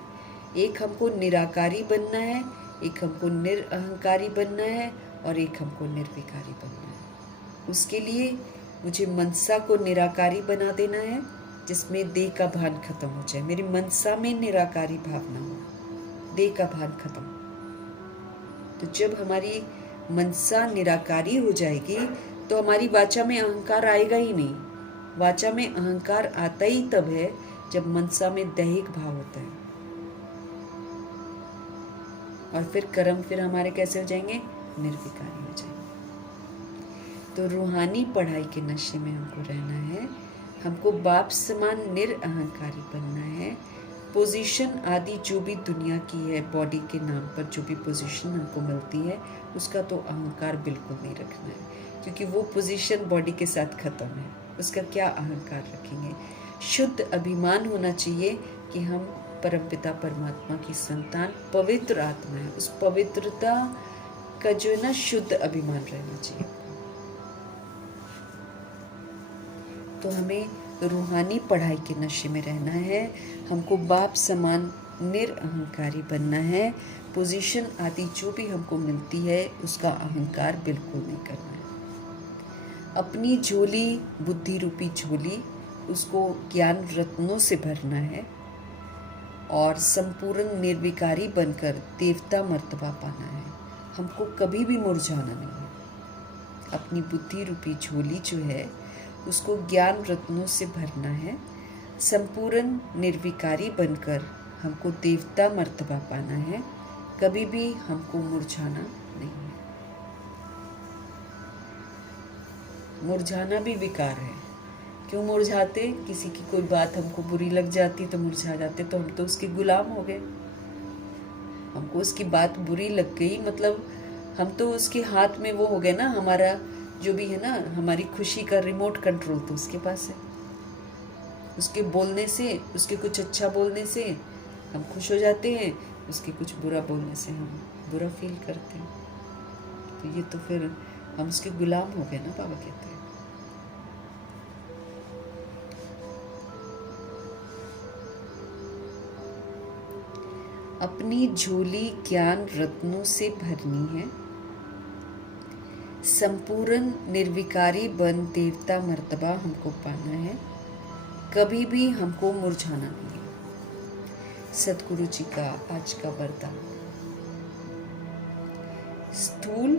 एक हमको निराकारी बनना है, एक हमको निरअहंकारी बनना है और एक हमको निर्विकारी बनना है। उसके लिए मुझे मनसा को निराकारी बना देना है, जिसमें देह का भान खत्म हो जाए। मेरी मनसा में निराकारी भावना हो, देह का भान खत्म। तो जब हमारी मनसा निराकारी हो जाएगी तो हमारी वाचा में अहंकार आएगा ही नहीं। वाचा में अहंकार आता ही तब है जब मनसा में दैहिक भाव होता है, और फिर कर्म फिर हमारे कैसे हो जाएंगे, निर्विकारी हो जाएंगे। तो रूहानी पढ़ाई के नशे में हमको रहना है। हमको बाप समान निरअहंकारी बनना है। पोजीशन आदि जो भी दुनिया की है, बॉडी के नाम पर जो भी पोजीशन हमको मिलती है, उसका तो अहंकार बिल्कुल नहीं रखना है, क्योंकि वो पोजीशन बॉडी के साथ खत्म है। उसका क्या अहंकार रखेंगे। शुद्ध अभिमान होना चाहिए कि हम परमपिता परमात्मा की संतान, पवित्र आत्मा है। उस पवित्रता का जो है ना, शुद्ध अभिमान रहना चाहिए। तो हमें रूहानी पढ़ाई के नशे में रहना है। हमको बाप समान निरअहंकारी बनना है। पोजीशन आदि जो भी हमको मिलती है उसका अहंकार बिल्कुल नहीं करना है। अपनी झोली, बुद्धि रूपी झोली, उसको ज्ञान रत्नों से भरना है और संपूर्ण निर्विकारी बनकर देवता मर्तबा पाना है। हमको कभी भी मुरझाना नहीं है। अपनी बुद्धि रूपी झोली जो है उसको ज्ञान रत्नों से भरना है। संपूर्ण निर्विकारी बनकर हमको देवता मर्तबा पाना है। कभी भी हमको मुरझाना नहीं है। मुरझाना भी विकार है। क्यों मुरझाते? किसी की कोई बात हमको बुरी लग जाती तो मुरझा जाते, तो हम तो उसके गुलाम हो गए। हमको उसकी बात बुरी लग गई मतलब हम तो उसके हाथ में वो हो गए ना। हमारा जो भी है ना, हमारी खुशी का रिमोट कंट्रोल तो उसके पास है। उसके बोलने से, उसके कुछ अच्छा बोलने से हम खुश हो जाते हैं, उसके कुछ बुरा बोलने से हम बुरा फील करते हैं। तो ये तो फिर हम उसके गुलाम हो गए ना, बाबा कहते हैं। अपनी झोली ज्ञान रत्नों से भरनी है। संपूर्ण निर्विकारी बन देवता मर्तबा हमको पाना है। कभी भी हमको मुरझाना नहीं है। सदगुरु जी का आज का वरदान। स्थूल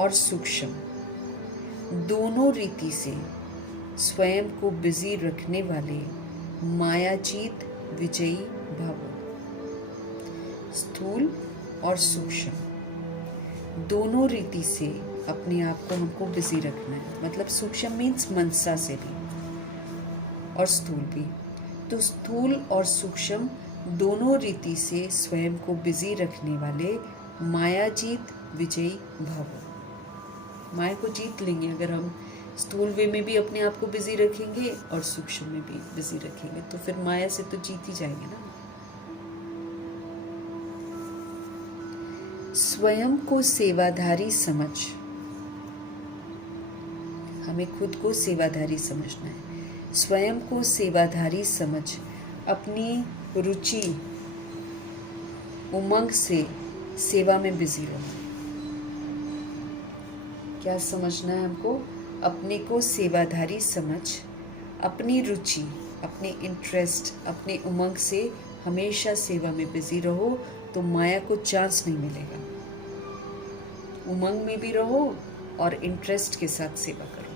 और सूक्ष्म दोनों रीति से स्वयं को बिजी रखने वाले मायाजीत विजयी भव। स्थूल और सूक्ष्म दोनों रीति से अपने आप को हमको बिजी रखना है। मतलब सूक्ष्म मीन्स मनसा से भी और स्थूल भी। तो स्थूल और सूक्ष्म दोनों रीति से स्वयं को बिजी रखने वाले मायाजीत विजयी भव। माया को जीत लेंगे अगर हम स्थूल वे में भी अपने आप को बिजी रखेंगे और सूक्ष्म में भी बिजी रखेंगे, तो फिर माया से तो जीत ही जाएंगे ना। स्वयं को सेवाधारी समझ, हमें खुद को सेवाधारी समझना है। स्वयं को सेवाधारी समझ अपनी रुचि उमंग से सेवा में बिजी रहना। क्या समझना है हमको? अपने को सेवाधारी समझ अपनी रुचि, अपने इंटरेस्ट, अपने उमंग से हमेशा सेवा में बिजी रहो, तो माया को चांस नहीं मिलेगा। उमंग में भी रहो और इंटरेस्ट के साथ सेवा करो।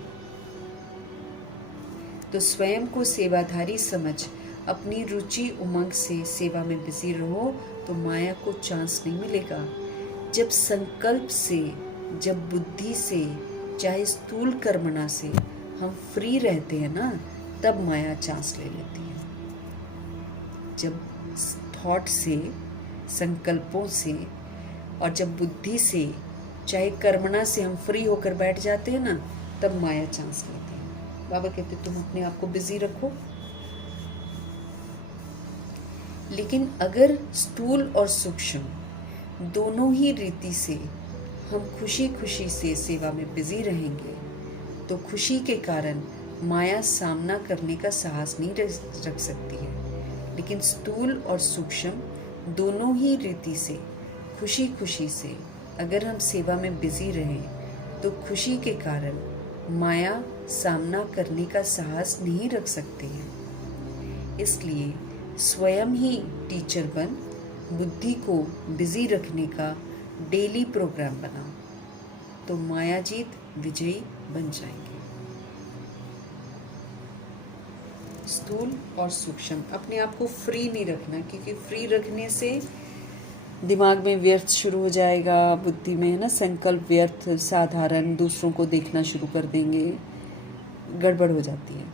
तो स्वयं को सेवाधारी समझ अपनी रुचि उमंग से सेवा में बिजी रहो, तो माया को चांस नहीं मिलेगा। जब संकल्प से, जब बुद्धि से, चाहे स्थूल कर्मणा से हम फ्री रहते हैं ना, तब माया चांस ले लेती है। जब थॉट से, संकल्पों से और जब बुद्धि से, चाहे कर्मणा से हम फ्री होकर बैठ जाते हैं ना, तब माया चांस लेती है। बाबा कहते तुम अपने आप को बिजी रखो। लेकिन अगर स्थूल और सूक्ष्म दोनों ही रीति से हम खुशी खुशी से सेवा में बिजी रहेंगे, तो खुशी के कारण माया सामना करने का साहस नहीं रख सकती है। लेकिन स्थूल और सूक्ष्म दोनों ही रीति से खुशी खुशी से अगर हम सेवा में बिजी रहें, तो खुशी के कारण माया सामना करने का साहस नहीं रख सकते हैं। इसलिए स्वयं ही टीचर बन बुद्धि को बिजी रखने का डेली प्रोग्राम बनाओ, तो मायाजीत विजयी बन जाएंगे। स्थूल और सूक्ष्म अपने आप को फ्री नहीं रखना, क्योंकि फ्री रखने से दिमाग में व्यर्थ शुरू हो जाएगा, बुद्धि में है ना संकल्प व्यर्थ, साधारण, दूसरों को देखना शुरू कर देंगे, गड़बड़ हो जाती है।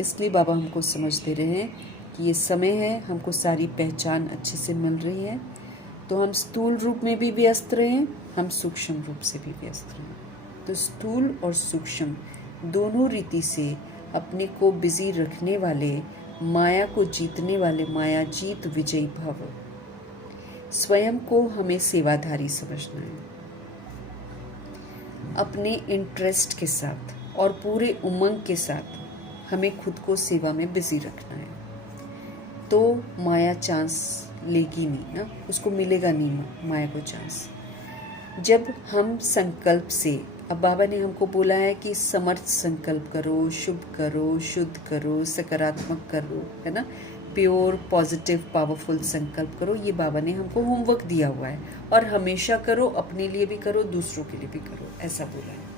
इसलिए बाबा हमको समझ दे रहे हैं कि ये समय है, हमको सारी पहचान अच्छे से मिल रही है, तो हम स्थूल रूप में भी व्यस्त रहें, हम सूक्ष्म रूप से भी व्यस्त रहें। तो स्थूल और सूक्ष्म दोनों रीति से अपने को बिजी रखने वाले, माया को जीतने वाले मायाजीत विजयी भव। स्वयं को हमें सेवाधारी समझना है। अपने इंटरेस्ट के साथ और पूरे उमंग के साथ हमें खुद को सेवा में बिजी रखना है, तो माया चांस लेगी नहीं ना, उसको मिलेगा नहीं माया को चांस। जब हम संकल्प से, अब बाबा ने हमको बोला है कि समर्थ संकल्प करो, शुभ करो, शुद्ध करो, सकारात्मक करो, है ना, प्योर पॉजिटिव पावरफुल संकल्प करो। ये बाबा ने हमको होमवर्क दिया हुआ है, और हमेशा करो, अपने लिए भी करो, दूसरों के लिए भी करो, ऐसा बोला है।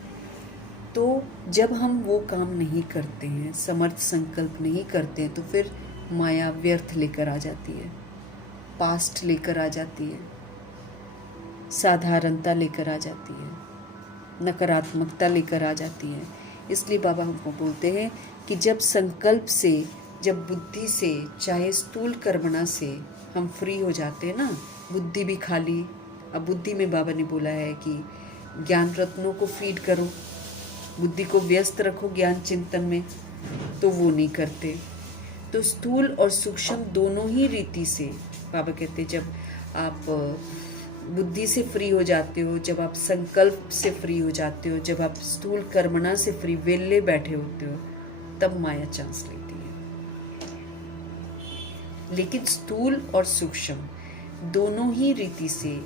तो जब हम वो काम नहीं करते हैं, समर्थ संकल्प नहीं करते हैं, तो फिर माया व्यर्थ लेकर आ जाती है, पास्ट लेकर आ जाती है, साधारणता लेकर आ जाती है, नकारात्मकता लेकर आ जाती है। इसलिए बाबा हमको बोलते हैं कि जब संकल्प से, जब बुद्धि से, चाहे स्थूल कर्मणा से हम फ्री हो जाते हैं ना, बुद्धि भी खाली। अब बुद्धि में बाबा ने बोला है कि ज्ञान रत्नों को फीड करो, बुद्धि को व्यस्त रखो ज्ञान चिंतन में, तो वो नहीं करते। तो स्थूल और सूक्ष्म दोनों ही रीति से बाबा कहते जब आप बुद्धि से फ्री हो जाते हो, जब आप संकल्प से फ्री हो जाते हो, जब आप स्थूल कर्मणा से फ्री वेले बैठे होते हो, तब माया चांस लेती है। लेकिन स्थूल और सूक्ष्म दोनों ही रीति से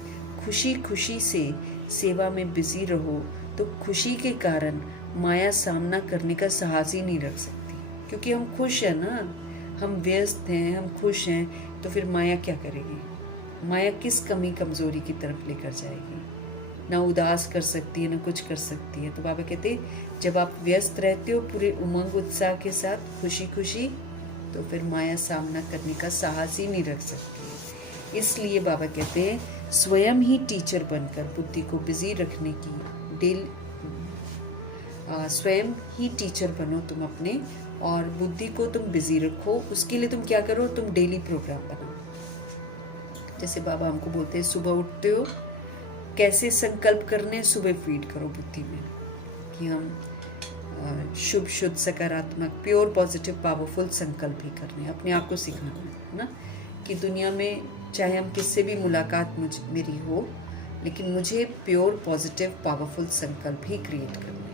खुशी खुशी से सेवा में बिजी रहो, तो खुशी के कारण माया सामना करने का साहस ही नहीं रख सकती, क्योंकि हम खुश हैं ना, हम व्यस्त हैं, हम खुश हैं, तो फिर माया क्या करेगी? माया किस कमी कमजोरी की तरफ लेकर जाएगी? ना उदास कर सकती है, ना कुछ कर सकती है। तो बाबा कहते जब आप व्यस्त रहते हो पूरे उमंग उत्साह के साथ, खुशी खुशी, तो फिर माया सामना करने का साहस ही नहीं रख सकती है। इसलिए बाबा कहते हैं स्वयं ही टीचर बनकर बुद्धि को बिजी रखने की स्वयं ही टीचर बनो तुम अपने, और बुद्धि को तुम बिजी रखो। उसके लिए तुम क्या करो, तुम डेली प्रोग्राम बनाओ। जैसे बाबा हमको बोलते हैं सुबह उठते हो कैसे संकल्प करने, सुबह फीड करो बुद्धि में कि हम शुभ शुद्ध सकारात्मक प्योर पॉजिटिव पावरफुल संकल्प ही करने हैं। अपने आप को सिखाना है ना कि दुनिया में चाहे हम किससे भी मुलाकात मेरी हो, लेकिन मुझे प्योर पॉजिटिव पावरफुल संकल्प ही क्रिएट करना है।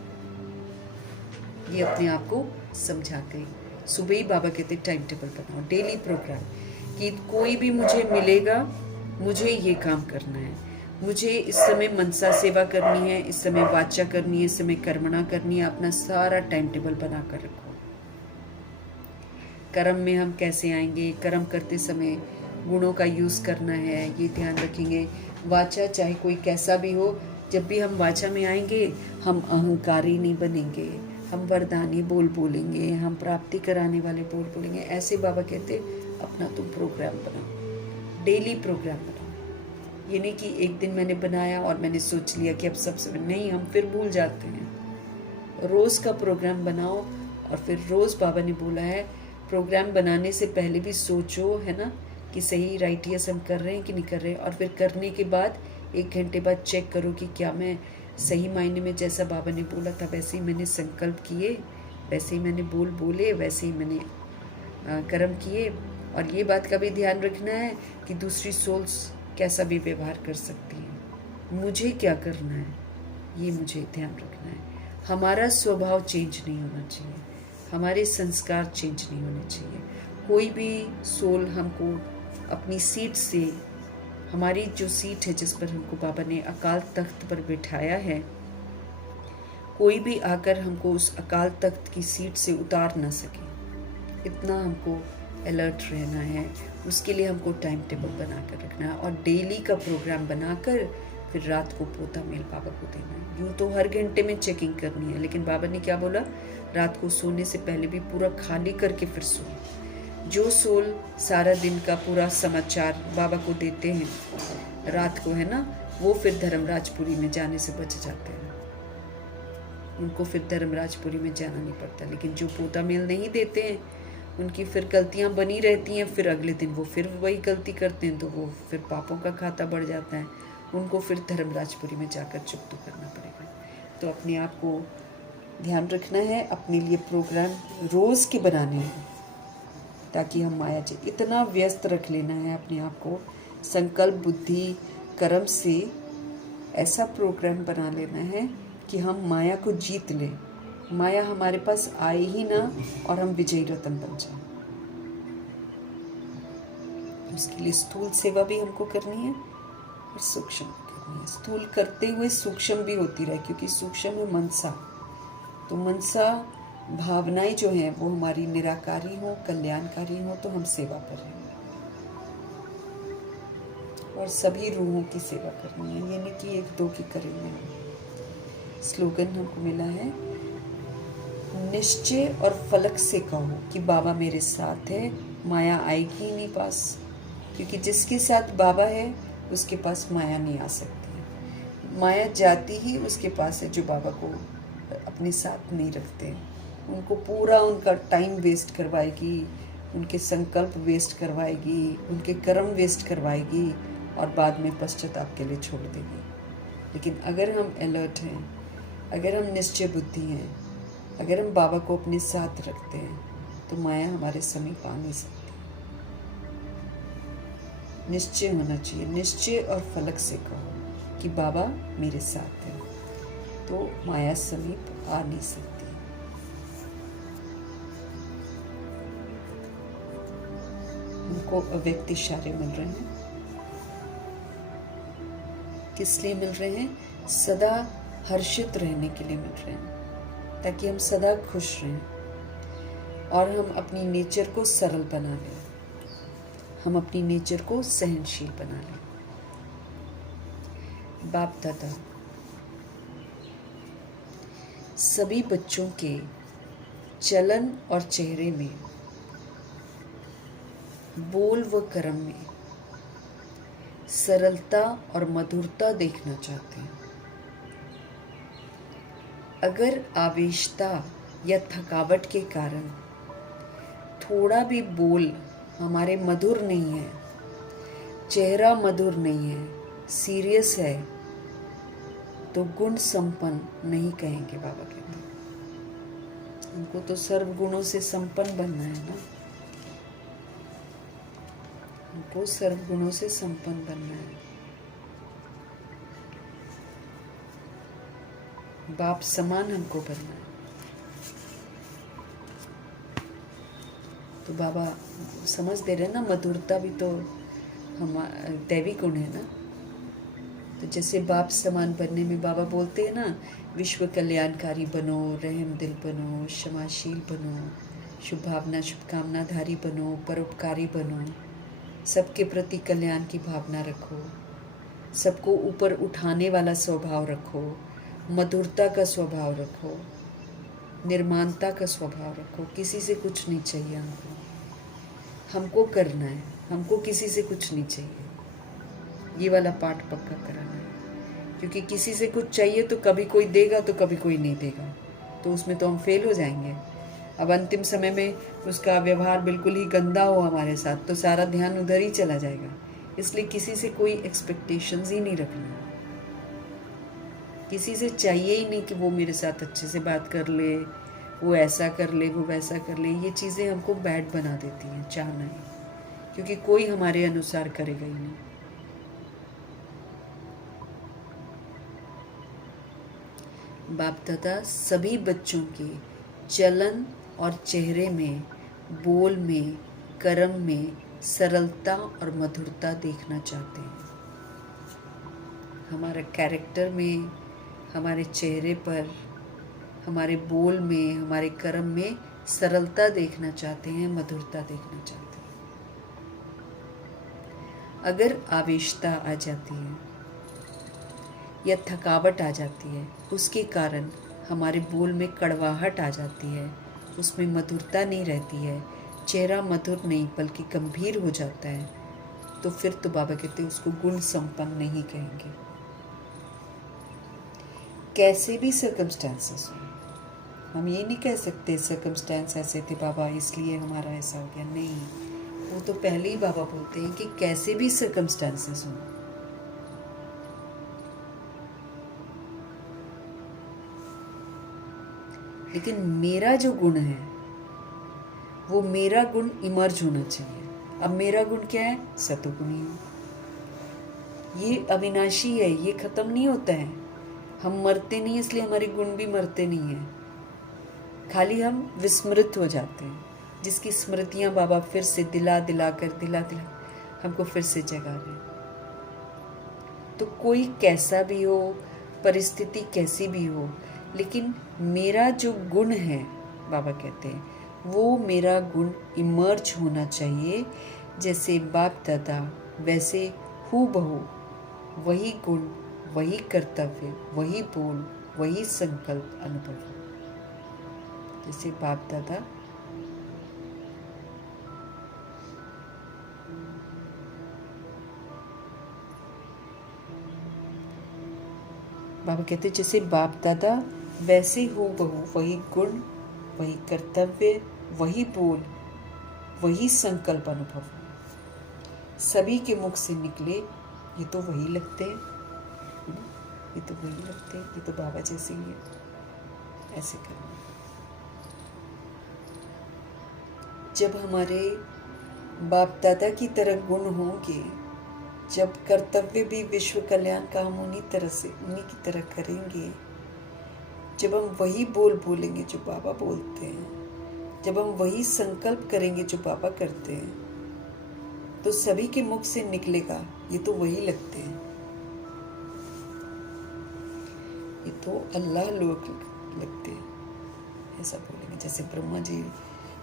ये अपने आप को समझा के सुबह ही बाबा कहते टाइम टेबल बनाओ, डेली प्रोग्राम, कि कोई भी मुझे मिलेगा, मुझे ये काम करना है, मुझे इस समय मनसा सेवा करनी है, इस समय वाचा करनी है, इस समय कर्मणा करनी है। अपना सारा टाइम टेबल बना कर रखो। कर्म में हम कैसे आएंगे, कर्म करते समय गुणों का यूज़ करना है, ये ध्यान रखेंगे। वाचा चाहे कोई कैसा भी हो, जब भी हम वाचा में आएंगे हम अहंकारी नहीं बनेंगे, हम वरदानी बोल बोलेंगे, हम प्राप्ति कराने वाले बोल बोलेंगे। ऐसे बाबा कहते अपना तुम प्रोग्राम बनाओ, डेली प्रोग्राम बनाओ। ये नहीं कि एक दिन मैंने बनाया और मैंने सोच लिया कि अब सबसे नहीं, हम फिर भूल जाते हैं। रोज़ का प्रोग्राम बनाओ, और फिर रोज़ बाबा ने बोला है प्रोग्राम बनाने से पहले भी सोचो, है ना, कि सही राइट यस हम कर रहे हैं कि नहीं कर रहे हैं। और फिर करने के बाद 1 घंटे बाद चेक करो कि क्या मैं सही मायने में जैसा बाबा ने बोला था वैसे ही मैंने संकल्प किए, वैसे ही मैंने बोले, वैसे ही मैंने कर्म किए। और ये बात का भी ध्यान रखना है कि दूसरी सोल्स कैसा भी व्यवहार कर सकती है, मुझे क्या करना है ये मुझे ध्यान रखना है। हमारा स्वभाव चेंज नहीं होना चाहिए, हमारे संस्कार चेंज नहीं होने चाहिए। कोई भी सोल हमको अपनी सीट से, हमारी जो सीट है जिस पर हमको बाबा ने अकाल तख्त पर बिठाया है, कोई भी आकर हमको उस अकाल तख्त की सीट से उतार ना सके, इतना हमको अलर्ट रहना है। उसके लिए हमको टाइम टेबल बना कर रखना है, और डेली का प्रोग्राम बनाकर फिर रात को पोता मेल बाबा को देना है। यूँ तो हर घंटे में चेकिंग करनी है, लेकिन बाबा ने क्या बोला, रात को सोने से पहले भी पूरा खाली करके फिर सो। जो सोल सारा दिन का पूरा समाचार बाबा को देते हैं रात को, है ना, वो फिर धर्मराजपुरी में जाने से बच जाते हैं, उनको फिर धर्मराजपुरी में जाना नहीं पड़ता। लेकिन जो पोता मेल नहीं देते हैं उनकी फिर गलतियां बनी रहती हैं, फिर अगले दिन वो फिर वही गलती करते हैं, तो वो फिर पापों का खाता बढ़ जाता है, उनको फिर धर्मराजपुरी में जाकर चुप करना पड़ेगा। तो अपने आप को ध्यान रखना है, अपने लिए प्रोग्राम रोज़ के बनाने हैं, ताकि हम माया से इतना व्यस्त रख लेना है अपने आप को, संकल्प बुद्धि कर्म से ऐसा प्रोग्राम बना लेना है कि हम माया को जीत लें, माया हमारे पास आए ही ना, और हम विजयी रतन बन जाएं। उसके लिए स्थूल सेवा भी हमको करनी है और सूक्ष्म भी करनी है। स्थूल करते हुए सूक्ष्म भी होती रहे, क्योंकि सूक्ष्म है मनसा, तो मनसा भावनाएं जो हैं वो हमारी निराकारी हो, कल्याणकारी हो, तो हम सेवा करें और सभी रूहों की सेवा करनी है। ये नहीं कि 1-2 की करेंगे। स्लोगन हमको मिला है, निश्चय और फलक से कहो कि बाबा मेरे साथ है, माया आएगी ही नहीं पास, क्योंकि जिसके साथ बाबा है उसके पास माया नहीं आ सकती है। माया जाती ही उसके पास है जो बाबा को अपने साथ नहीं रखते, उनको पूरा उनका टाइम वेस्ट करवाएगी, उनके संकल्प वेस्ट करवाएगी, उनके कर्म वेस्ट करवाएगी, और बाद में पश्चाताप के लिए छोड़ देगी। लेकिन अगर हम अलर्ट हैं, अगर हम निश्चय बुद्धि हैं, अगर हम बाबा को अपने साथ रखते हैं, तो माया हमारे समीप आ नहीं सकती। निश्चय होना चाहिए, निश्चय और फलक से कहो कि बाबा मेरे साथ है, तो माया समीप आ नहीं सकती। उनको अव्यक्त इशारे मिल रहे हैं, किस लिए मिल रहे हैं? सदा हर्षित रहने के लिए मिल रहे हैं, ताकि हम सदा खुश रहें और हम अपनी नेचर को सरल बना लें, हम अपनी नेचर को सहनशील बना लें। बाप दादा सभी बच्चों के चलन और चेहरे में, बोल व कर्म में सरलता और मधुरता देखना चाहते हैं। अगर आवेशता या थकावट के कारण थोड़ा भी बोल हमारे मधुर नहीं है, चेहरा मधुर नहीं है, सीरियस है, तो गुण संपन्न नहीं कहेंगे। बाबा कहते हैं हमको तो सर्व गुणों से संपन्न बनना है ना, हमको सर्व गुणों से संपन्न बनना है। बाप समान हमको बनना है। तो बाबा समझ दे रहे हैं ना, मधुरता भी तो हम दैवी गुण है ना। तो जैसे बाप समान बनने में बाबा बोलते हैं ना, विश्व कल्याणकारी बनो, रहम दिल बनो, क्षमाशील बनो, शुभ भावना शुभकामनाधारी बनो, परोपकारी बनो, सबके प्रति कल्याण की भावना रखो, सबको ऊपर उठाने वाला स्वभाव रखो, मधुरता का स्वभाव रखो, निर्माणता का स्वभाव रखो। किसी से कुछ नहीं चाहिए हमको करना है, हमको किसी से कुछ नहीं चाहिए। ये वाला पाठ पक्का कराना है, क्योंकि किसी से कुछ चाहिए तो कभी कोई देगा तो कभी कोई नहीं देगा, तो उसमें तो हम फेल हो जाएंगे। अब अंतिम समय में उसका व्यवहार बिल्कुल ही गंदा हो हमारे साथ, तो सारा ध्यान उधर ही चला जाएगा। इसलिए किसी से कोई एक्सपेक्टेशंस ही नहीं रखना। किसी से चाहिए ही नहीं कि वो मेरे साथ अच्छे से बात कर ले, वो ऐसा कर ले, वो वैसा कर ले। ये चीज़ें हमको बैड बना देती हैं चाहना है, क्योंकि कोई हमारे अनुसार करेगा ही नहीं। बाप दादा सभी बच्चों के चलन और चेहरे में, बोल में, कर्म में सरलता और मधुरता देखना चाहते हैं। हमारे कैरेक्टर में, हमारे चेहरे पर, हमारे बोल में, हमारे कर्म में सरलता देखना चाहते हैं, मधुरता देखना चाहते हैं। अगर आवेशता आ जाती है या थकावट आ जाती है, उसके कारण हमारे बोल में कड़वाहट आ जाती है, उसमें मधुरता नहीं रहती है, चेहरा मधुर नहीं बल्कि गंभीर हो जाता है, तो फिर तो बाबा कहते हैं उसको गुण संपन्न नहीं कहेंगे। कैसे भी सर्कमस्टेंसेस हो, हम ये नहीं कह सकते सर्कमस्टेंस ऐसे थे बाबा इसलिए हमारा ऐसा हो गया, नहीं। वो तो पहले ही बाबा बोलते हैं कि कैसे भी सर्कमस्टेंसेस हो, लेकिन मेरा जो गुण है वो मेरा गुण इमर्ज होना चाहिए। अब मेरा गुण क्या है? सतोगुणी हूँ। ये अविनाशी है, ये खत्म नहीं होता है। हम मरते नहीं, इसलिए हमारे गुण भी मरते नहीं हैं, खाली हम विस्मृत हो जाते हैं, जिसकी स्मृतियाँ बाबा फिर से दिला हमको फिर से जगा रहे। तो कोई कैसा भी हो, परिस्थिति कैसी भी हो, लेकिन मेरा जो गुण है बाबा कहते हैं वो मेरा गुण इमर्ज होना चाहिए। जैसे बाप दादा वैसे हूबहू वही गुण, वही कर्तव्य, वही बोल, वही संकल्प अनुभव। जैसे बाप दादा बाबा कहते जैसे बाप दादा वैसे हूबहू वही गुण, वही कर्तव्य, वही बोल, वही संकल्प अनुभव। सभी के मुख से निकले ये तो वही लगते हैं, ये तो वही लगते हैं, ये तो बाबा जैसे ही है। ऐसे करना। जब हमारे बाप दादा की तरह गुण होंगे, जब कर्तव्य भी विश्व कल्याण का हम उन्हीं की तरह करेंगे, जब हम वही बोल बोलेंगे जो बाबा बोलते हैं, जब हम वही संकल्प करेंगे जो बाबा करते हैं, तो सभी के मुख से निकलेगा ये तो वही लगते हैं, ये तो अल्लाह लोग लगते हैं, ऐसा बोलेंगे। जैसे ब्रह्मा जी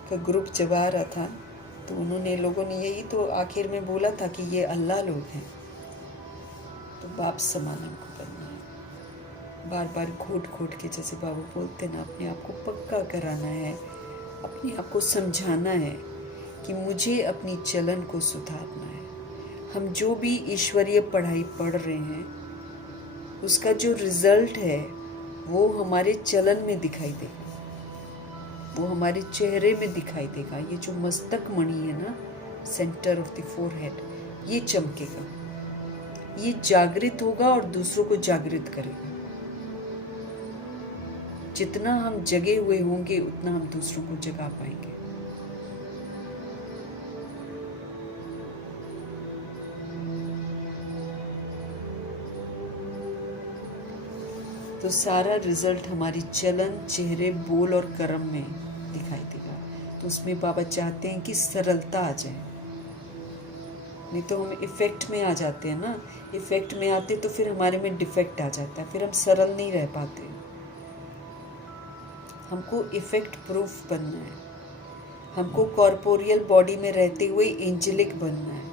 का ग्रुप जब आ रहा था तो उन्होंने, लोगों ने यही तो आखिर में बोला था कि ये अल्लाह लोग हैं। तो बाप समान हमको करना है। बार बार घोट घोट के, जैसे बाबा बोलते ना, अपने आप को पक्का कराना है, अपने आप को समझाना है कि मुझे अपनी चलन को सुधारना है। हम जो भी ईश्वरीय पढ़ाई पढ़ रहे हैं उसका जो रिजल्ट है वो हमारे चलन में दिखाई देगा, वो हमारे चेहरे में दिखाई देगा। ये जो मस्तक मणि है ना, सेंटर ऑफ द फोरहेड, ये चमकेगा, ये जागृत होगा और दूसरों को जागृत करेगा। जितना हम जगे हुए होंगे उतना हम दूसरों को जगा पाएंगे। तो सारा रिजल्ट हमारी चलन, चेहरे, बोल और कर्म में दिखाई देगा। तो उसमें बाबा चाहते हैं कि सरलता आ जाए, नहीं तो हम इफेक्ट में आ जाते हैं ना। इफेक्ट में आते तो फिर हमारे में डिफेक्ट आ जाता है, फिर हम सरल नहीं रह पाते। हमको इफेक्ट प्रूफ बनना है, हमको कॉर्पोरियल बॉडी में रहते हुए एंजेलिक बनना है।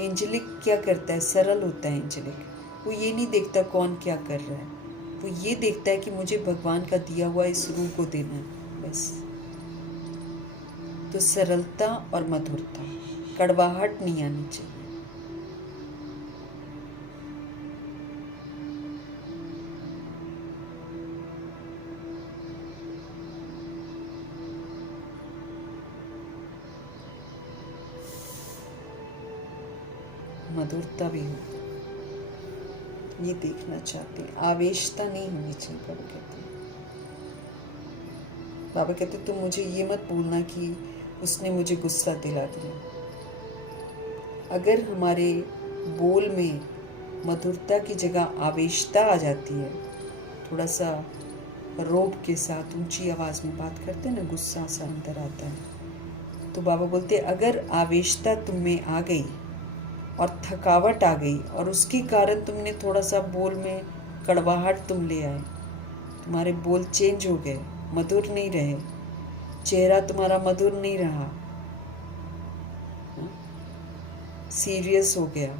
एंजेलिक क्या करता है? सरल होता है एंजेलिक। वो ये नहीं देखता कौन क्या कर रहा है, वो ये देखता है कि मुझे भगवान का दिया हुआ इस रूह को देना है, बस। तो सरलता और मधुरता, कड़वाहट नहीं आनी चाहिए। मधुरता भी हो, ये देखना चाहते हैं। आवेशता नहीं होनी चाहिए। बाबा कहते तुम मुझे ये मत बोलना कि उसने मुझे गुस्सा दिला दिया। अगर हमारे बोल में मधुरता की जगह आवेशता आ जाती है, थोड़ा सा रोब के साथ ऊंची आवाज़ में बात करते हैं ना, गुस्सा सा अंदर आता है, तो बाबा बोलते अगर आवेशता तुम में आ गई और थकावट आ गई और उसके कारण तुमने थोड़ा सा बोल में कड़वाहट तुम ले आए, तुम्हारे बोल चेंज हो गए, मधुर नहीं रहे, चेहरा तुम्हारा मधुर नहीं रहा, सीरियस हो गया,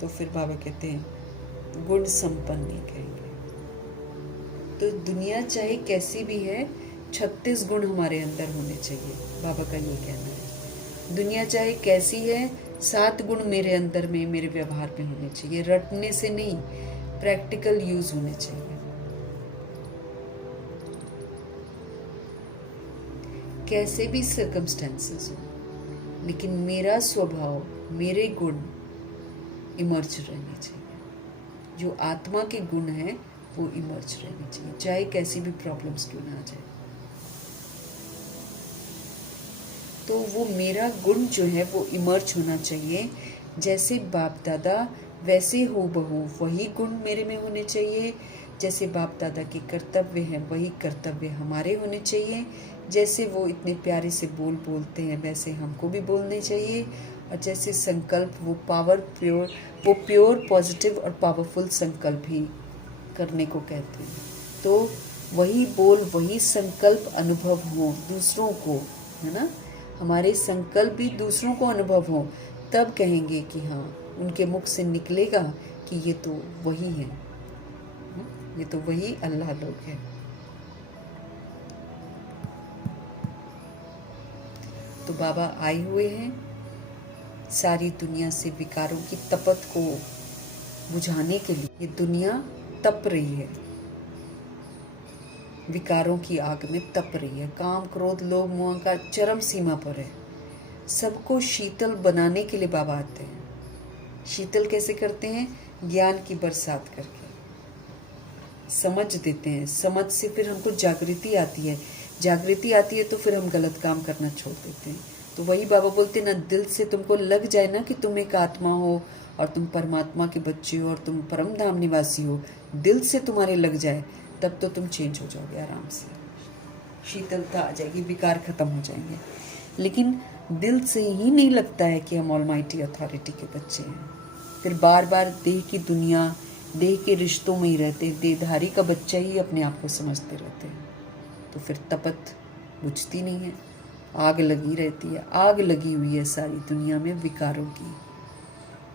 तो फिर बाबा कहते हैं गुण संपन्न नहीं कहेंगे। तो दुनिया चाहे कैसी भी है, 36 गुण हमारे अंदर होने चाहिए, बाबा का ये कहना है। दुनिया चाहे कैसी है, 7 गुण मेरे अंदर में, मेरे व्यवहार में होने चाहिए। रटने से नहीं, प्रैक्टिकल यूज होने चाहिए। कैसे भी सर्कमस्टेंसेस हो, लेकिन मेरा स्वभाव, मेरे गुण इमर्ज रहने चाहिए। जो आत्मा के गुण हैं वो इमर्ज रहने चाहिए, चाहे कैसी भी प्रॉब्लम्स क्यों ना आ जाए। तो वो मेरा गुण जो है वो इमर्ज होना चाहिए। जैसे बाप दादा वैसे हो बहू वही गुण मेरे में होने चाहिए। जैसे बाप दादा के कर्तव्य हैं वही कर्तव्य हमारे होने चाहिए। जैसे वो इतने प्यारे से बोल बोलते हैं वैसे हमको भी बोलने चाहिए। और जैसे संकल्प वो प्योर पॉजिटिव और पावरफुल संकल्प ही करने को कहते हैं। तो वही बोल वही संकल्प अनुभव हो दूसरों को, है ना। हमारे संकल्प भी दूसरों को अनुभव हो, तब कहेंगे कि हाँ, उनके मुख से निकलेगा कि ये तो वही है, ये तो वही अल्लाह लोग हैं। तो बाबा आए हुए हैं सारी दुनिया से विकारों की तपत को बुझाने के लिए। ये दुनिया तप रही है, विकारों की आग में तप रही है। काम क्रोध लोभ मोह का चरम सीमा पर है। सबको शीतल बनाने के लिए बाबा आते हैं। शीतल कैसे करते हैं? ज्ञान की बरसात करके समझ देते हैं। समझ से फिर हमको जागृति आती है, जागृति आती है तो फिर हम गलत काम करना छोड़ देते हैं। तो वही बाबा बोलते हैं ना, दिल से तुमको लग जाए ना कि तुम एक आत्मा हो और तुम परमात्मा के बच्चे हो और तुम परम धाम निवासी हो, दिल से तुम्हारे लग जाए, तब तो तुम चेंज हो जाओगे आराम से, शीतलता आ जाएगी, विकार खत्म हो जाएंगे। लेकिन दिल से ही नहीं लगता है कि हम ऑलमाइटी अथॉरिटी के बच्चे हैं। फिर बार बार देह की दुनिया, देह के रिश्तों में ही रहते, देहधारी का बच्चा ही अपने आप को समझते रहते हैं। तो फिर तपत बुझती नहीं है, आग लगी रहती है। आग लगी हुई है सारी दुनिया में विकारों की,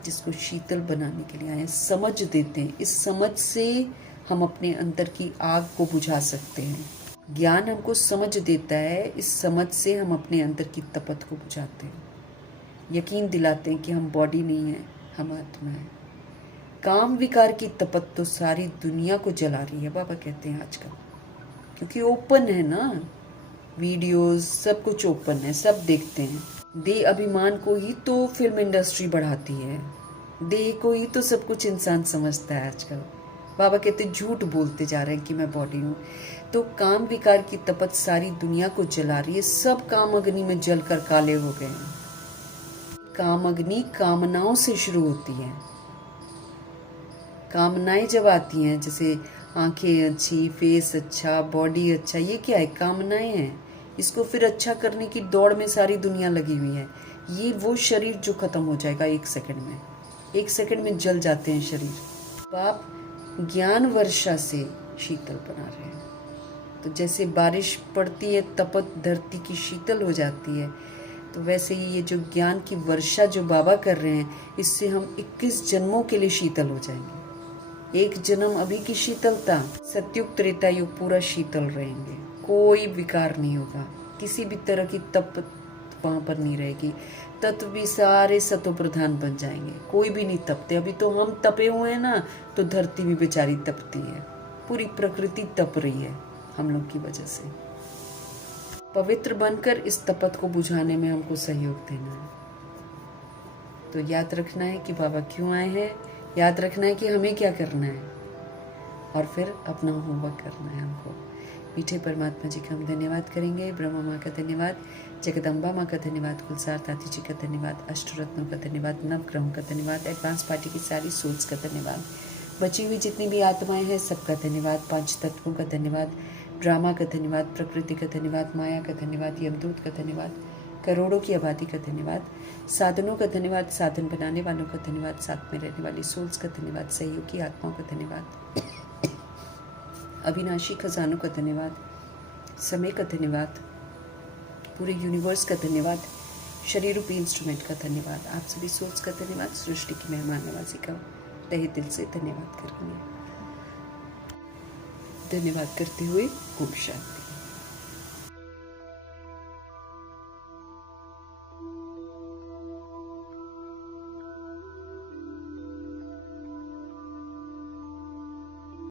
जिसको शीतल बनाने के लिए आए। समझ देते हैं, इस समझ से हम अपने अंदर की आग को बुझा सकते हैं। ज्ञान हमको समझ देता है, इस समझ से हम अपने अंदर की तपत को बुझाते हैं, यकीन दिलाते हैं कि हम बॉडी नहीं है, हम आत्मा है। काम विकार की तपत तो सारी दुनिया को जला रही है, बाबा कहते हैं आजकल, क्योंकि ओपन है ना, वीडियोस सब कुछ ओपन है, सब देखते हैं। देह अभिमान को ही तो फिल्म इंडस्ट्री बढ़ाती है, देह को ही तो सब कुछ इंसान समझता है आजकल। बाबा कहते झूठ बोलते जा रहे हैं कि मैं बॉडी हूँ। तो काम विकार की तपत सारी दुनिया को जला रही है, सब काम अग्नि में जलकर काले हो गए हैं। काम अग्नि कामनाओं से शुरू होती है। कामनाएं जब आती हैं, जैसे आंखें अच्छी, फेस अच्छा, बॉडी अच्छा, ये क्या है? कामनाएं हैं। इसको फिर अच्छा करने की दौड़ में सारी दुनिया लगी हुई है। ये वो शरीर जो खत्म हो जाएगा 1 सेकंड में, 1 सेकंड में जल जाते हैं शरीर। आप ज्ञान वर्षा से शीतल बना रहे हैं। तो जैसे बारिश पड़ती है, तपत धरती की शीतल हो जाती है, तो वैसे ही ये जो ज्ञान की वर्षा जो बाबा कर रहे हैं, इससे हम 21 जन्मों के लिए शीतल हो जाएंगे। 1 जन्म अभी की शीतलता, सतयुग त्रेता युग पूरा शीतल रहेंगे, कोई विकार नहीं होगा, किसी भी तरह की तप वहाँ पर नहीं रहेगी। तत्व भी सारे सतो प्रधान बन जाएंगे, कोई भी नहीं तपते। अभी तो हम तपे हुए हैं ना, तो धरती भी बेचारी तपती है, पूरी प्रकृति तप रही है हम लोग की वजह से। पवित्र बनकर इस तपत को बुझाने में हमको सहयोग देना है। तो याद रखना है कि बाबा क्यों आए हैं, याद रखना है कि हमें क्या करना है, और फिर अपना होमवर्क करना है हमको। मीठे परमात्मा जी का हम धन्यवाद करेंगे। ब्रह्मा माँ का धन्यवाद, जगदम्बा माँ का धन्यवाद, कुलसार दादी जी का धन्यवाद, अष्टरत्नों का धन्यवाद, नवग्रहों का धन्यवाद, एडवांस पार्टी की सारी सोच का धन्यवाद, बची हुई जितनी भी आत्माएं हैं सबका धन्यवाद, 5 तत्वों का धन्यवाद, ड्रामा का धन्यवाद, प्रकृति का धन्यवाद, माया का धन्यवाद, यमदूत का धन्यवाद, करोड़ों की आबादी का धन्यवाद, साधनों का धन्यवाद, साधन बनाने वालों का धन्यवाद, साथ में रहने वाली सोल्स का धन्यवाद, सहयोगी आत्माओं का धन्यवाद, अविनाशी खजानों का धन्यवाद, समय का धन्यवाद, पूरे यूनिवर्स का धन्यवाद, शरीर रूपी इंस्ट्रूमेंट का धन्यवाद, आप सभी सोल्स का धन्यवाद, सृष्टि की मेहमान नवाजी का तहे दिल से धन्यवाद करेंगे। धन्यवाद करते हुए ओम शांति।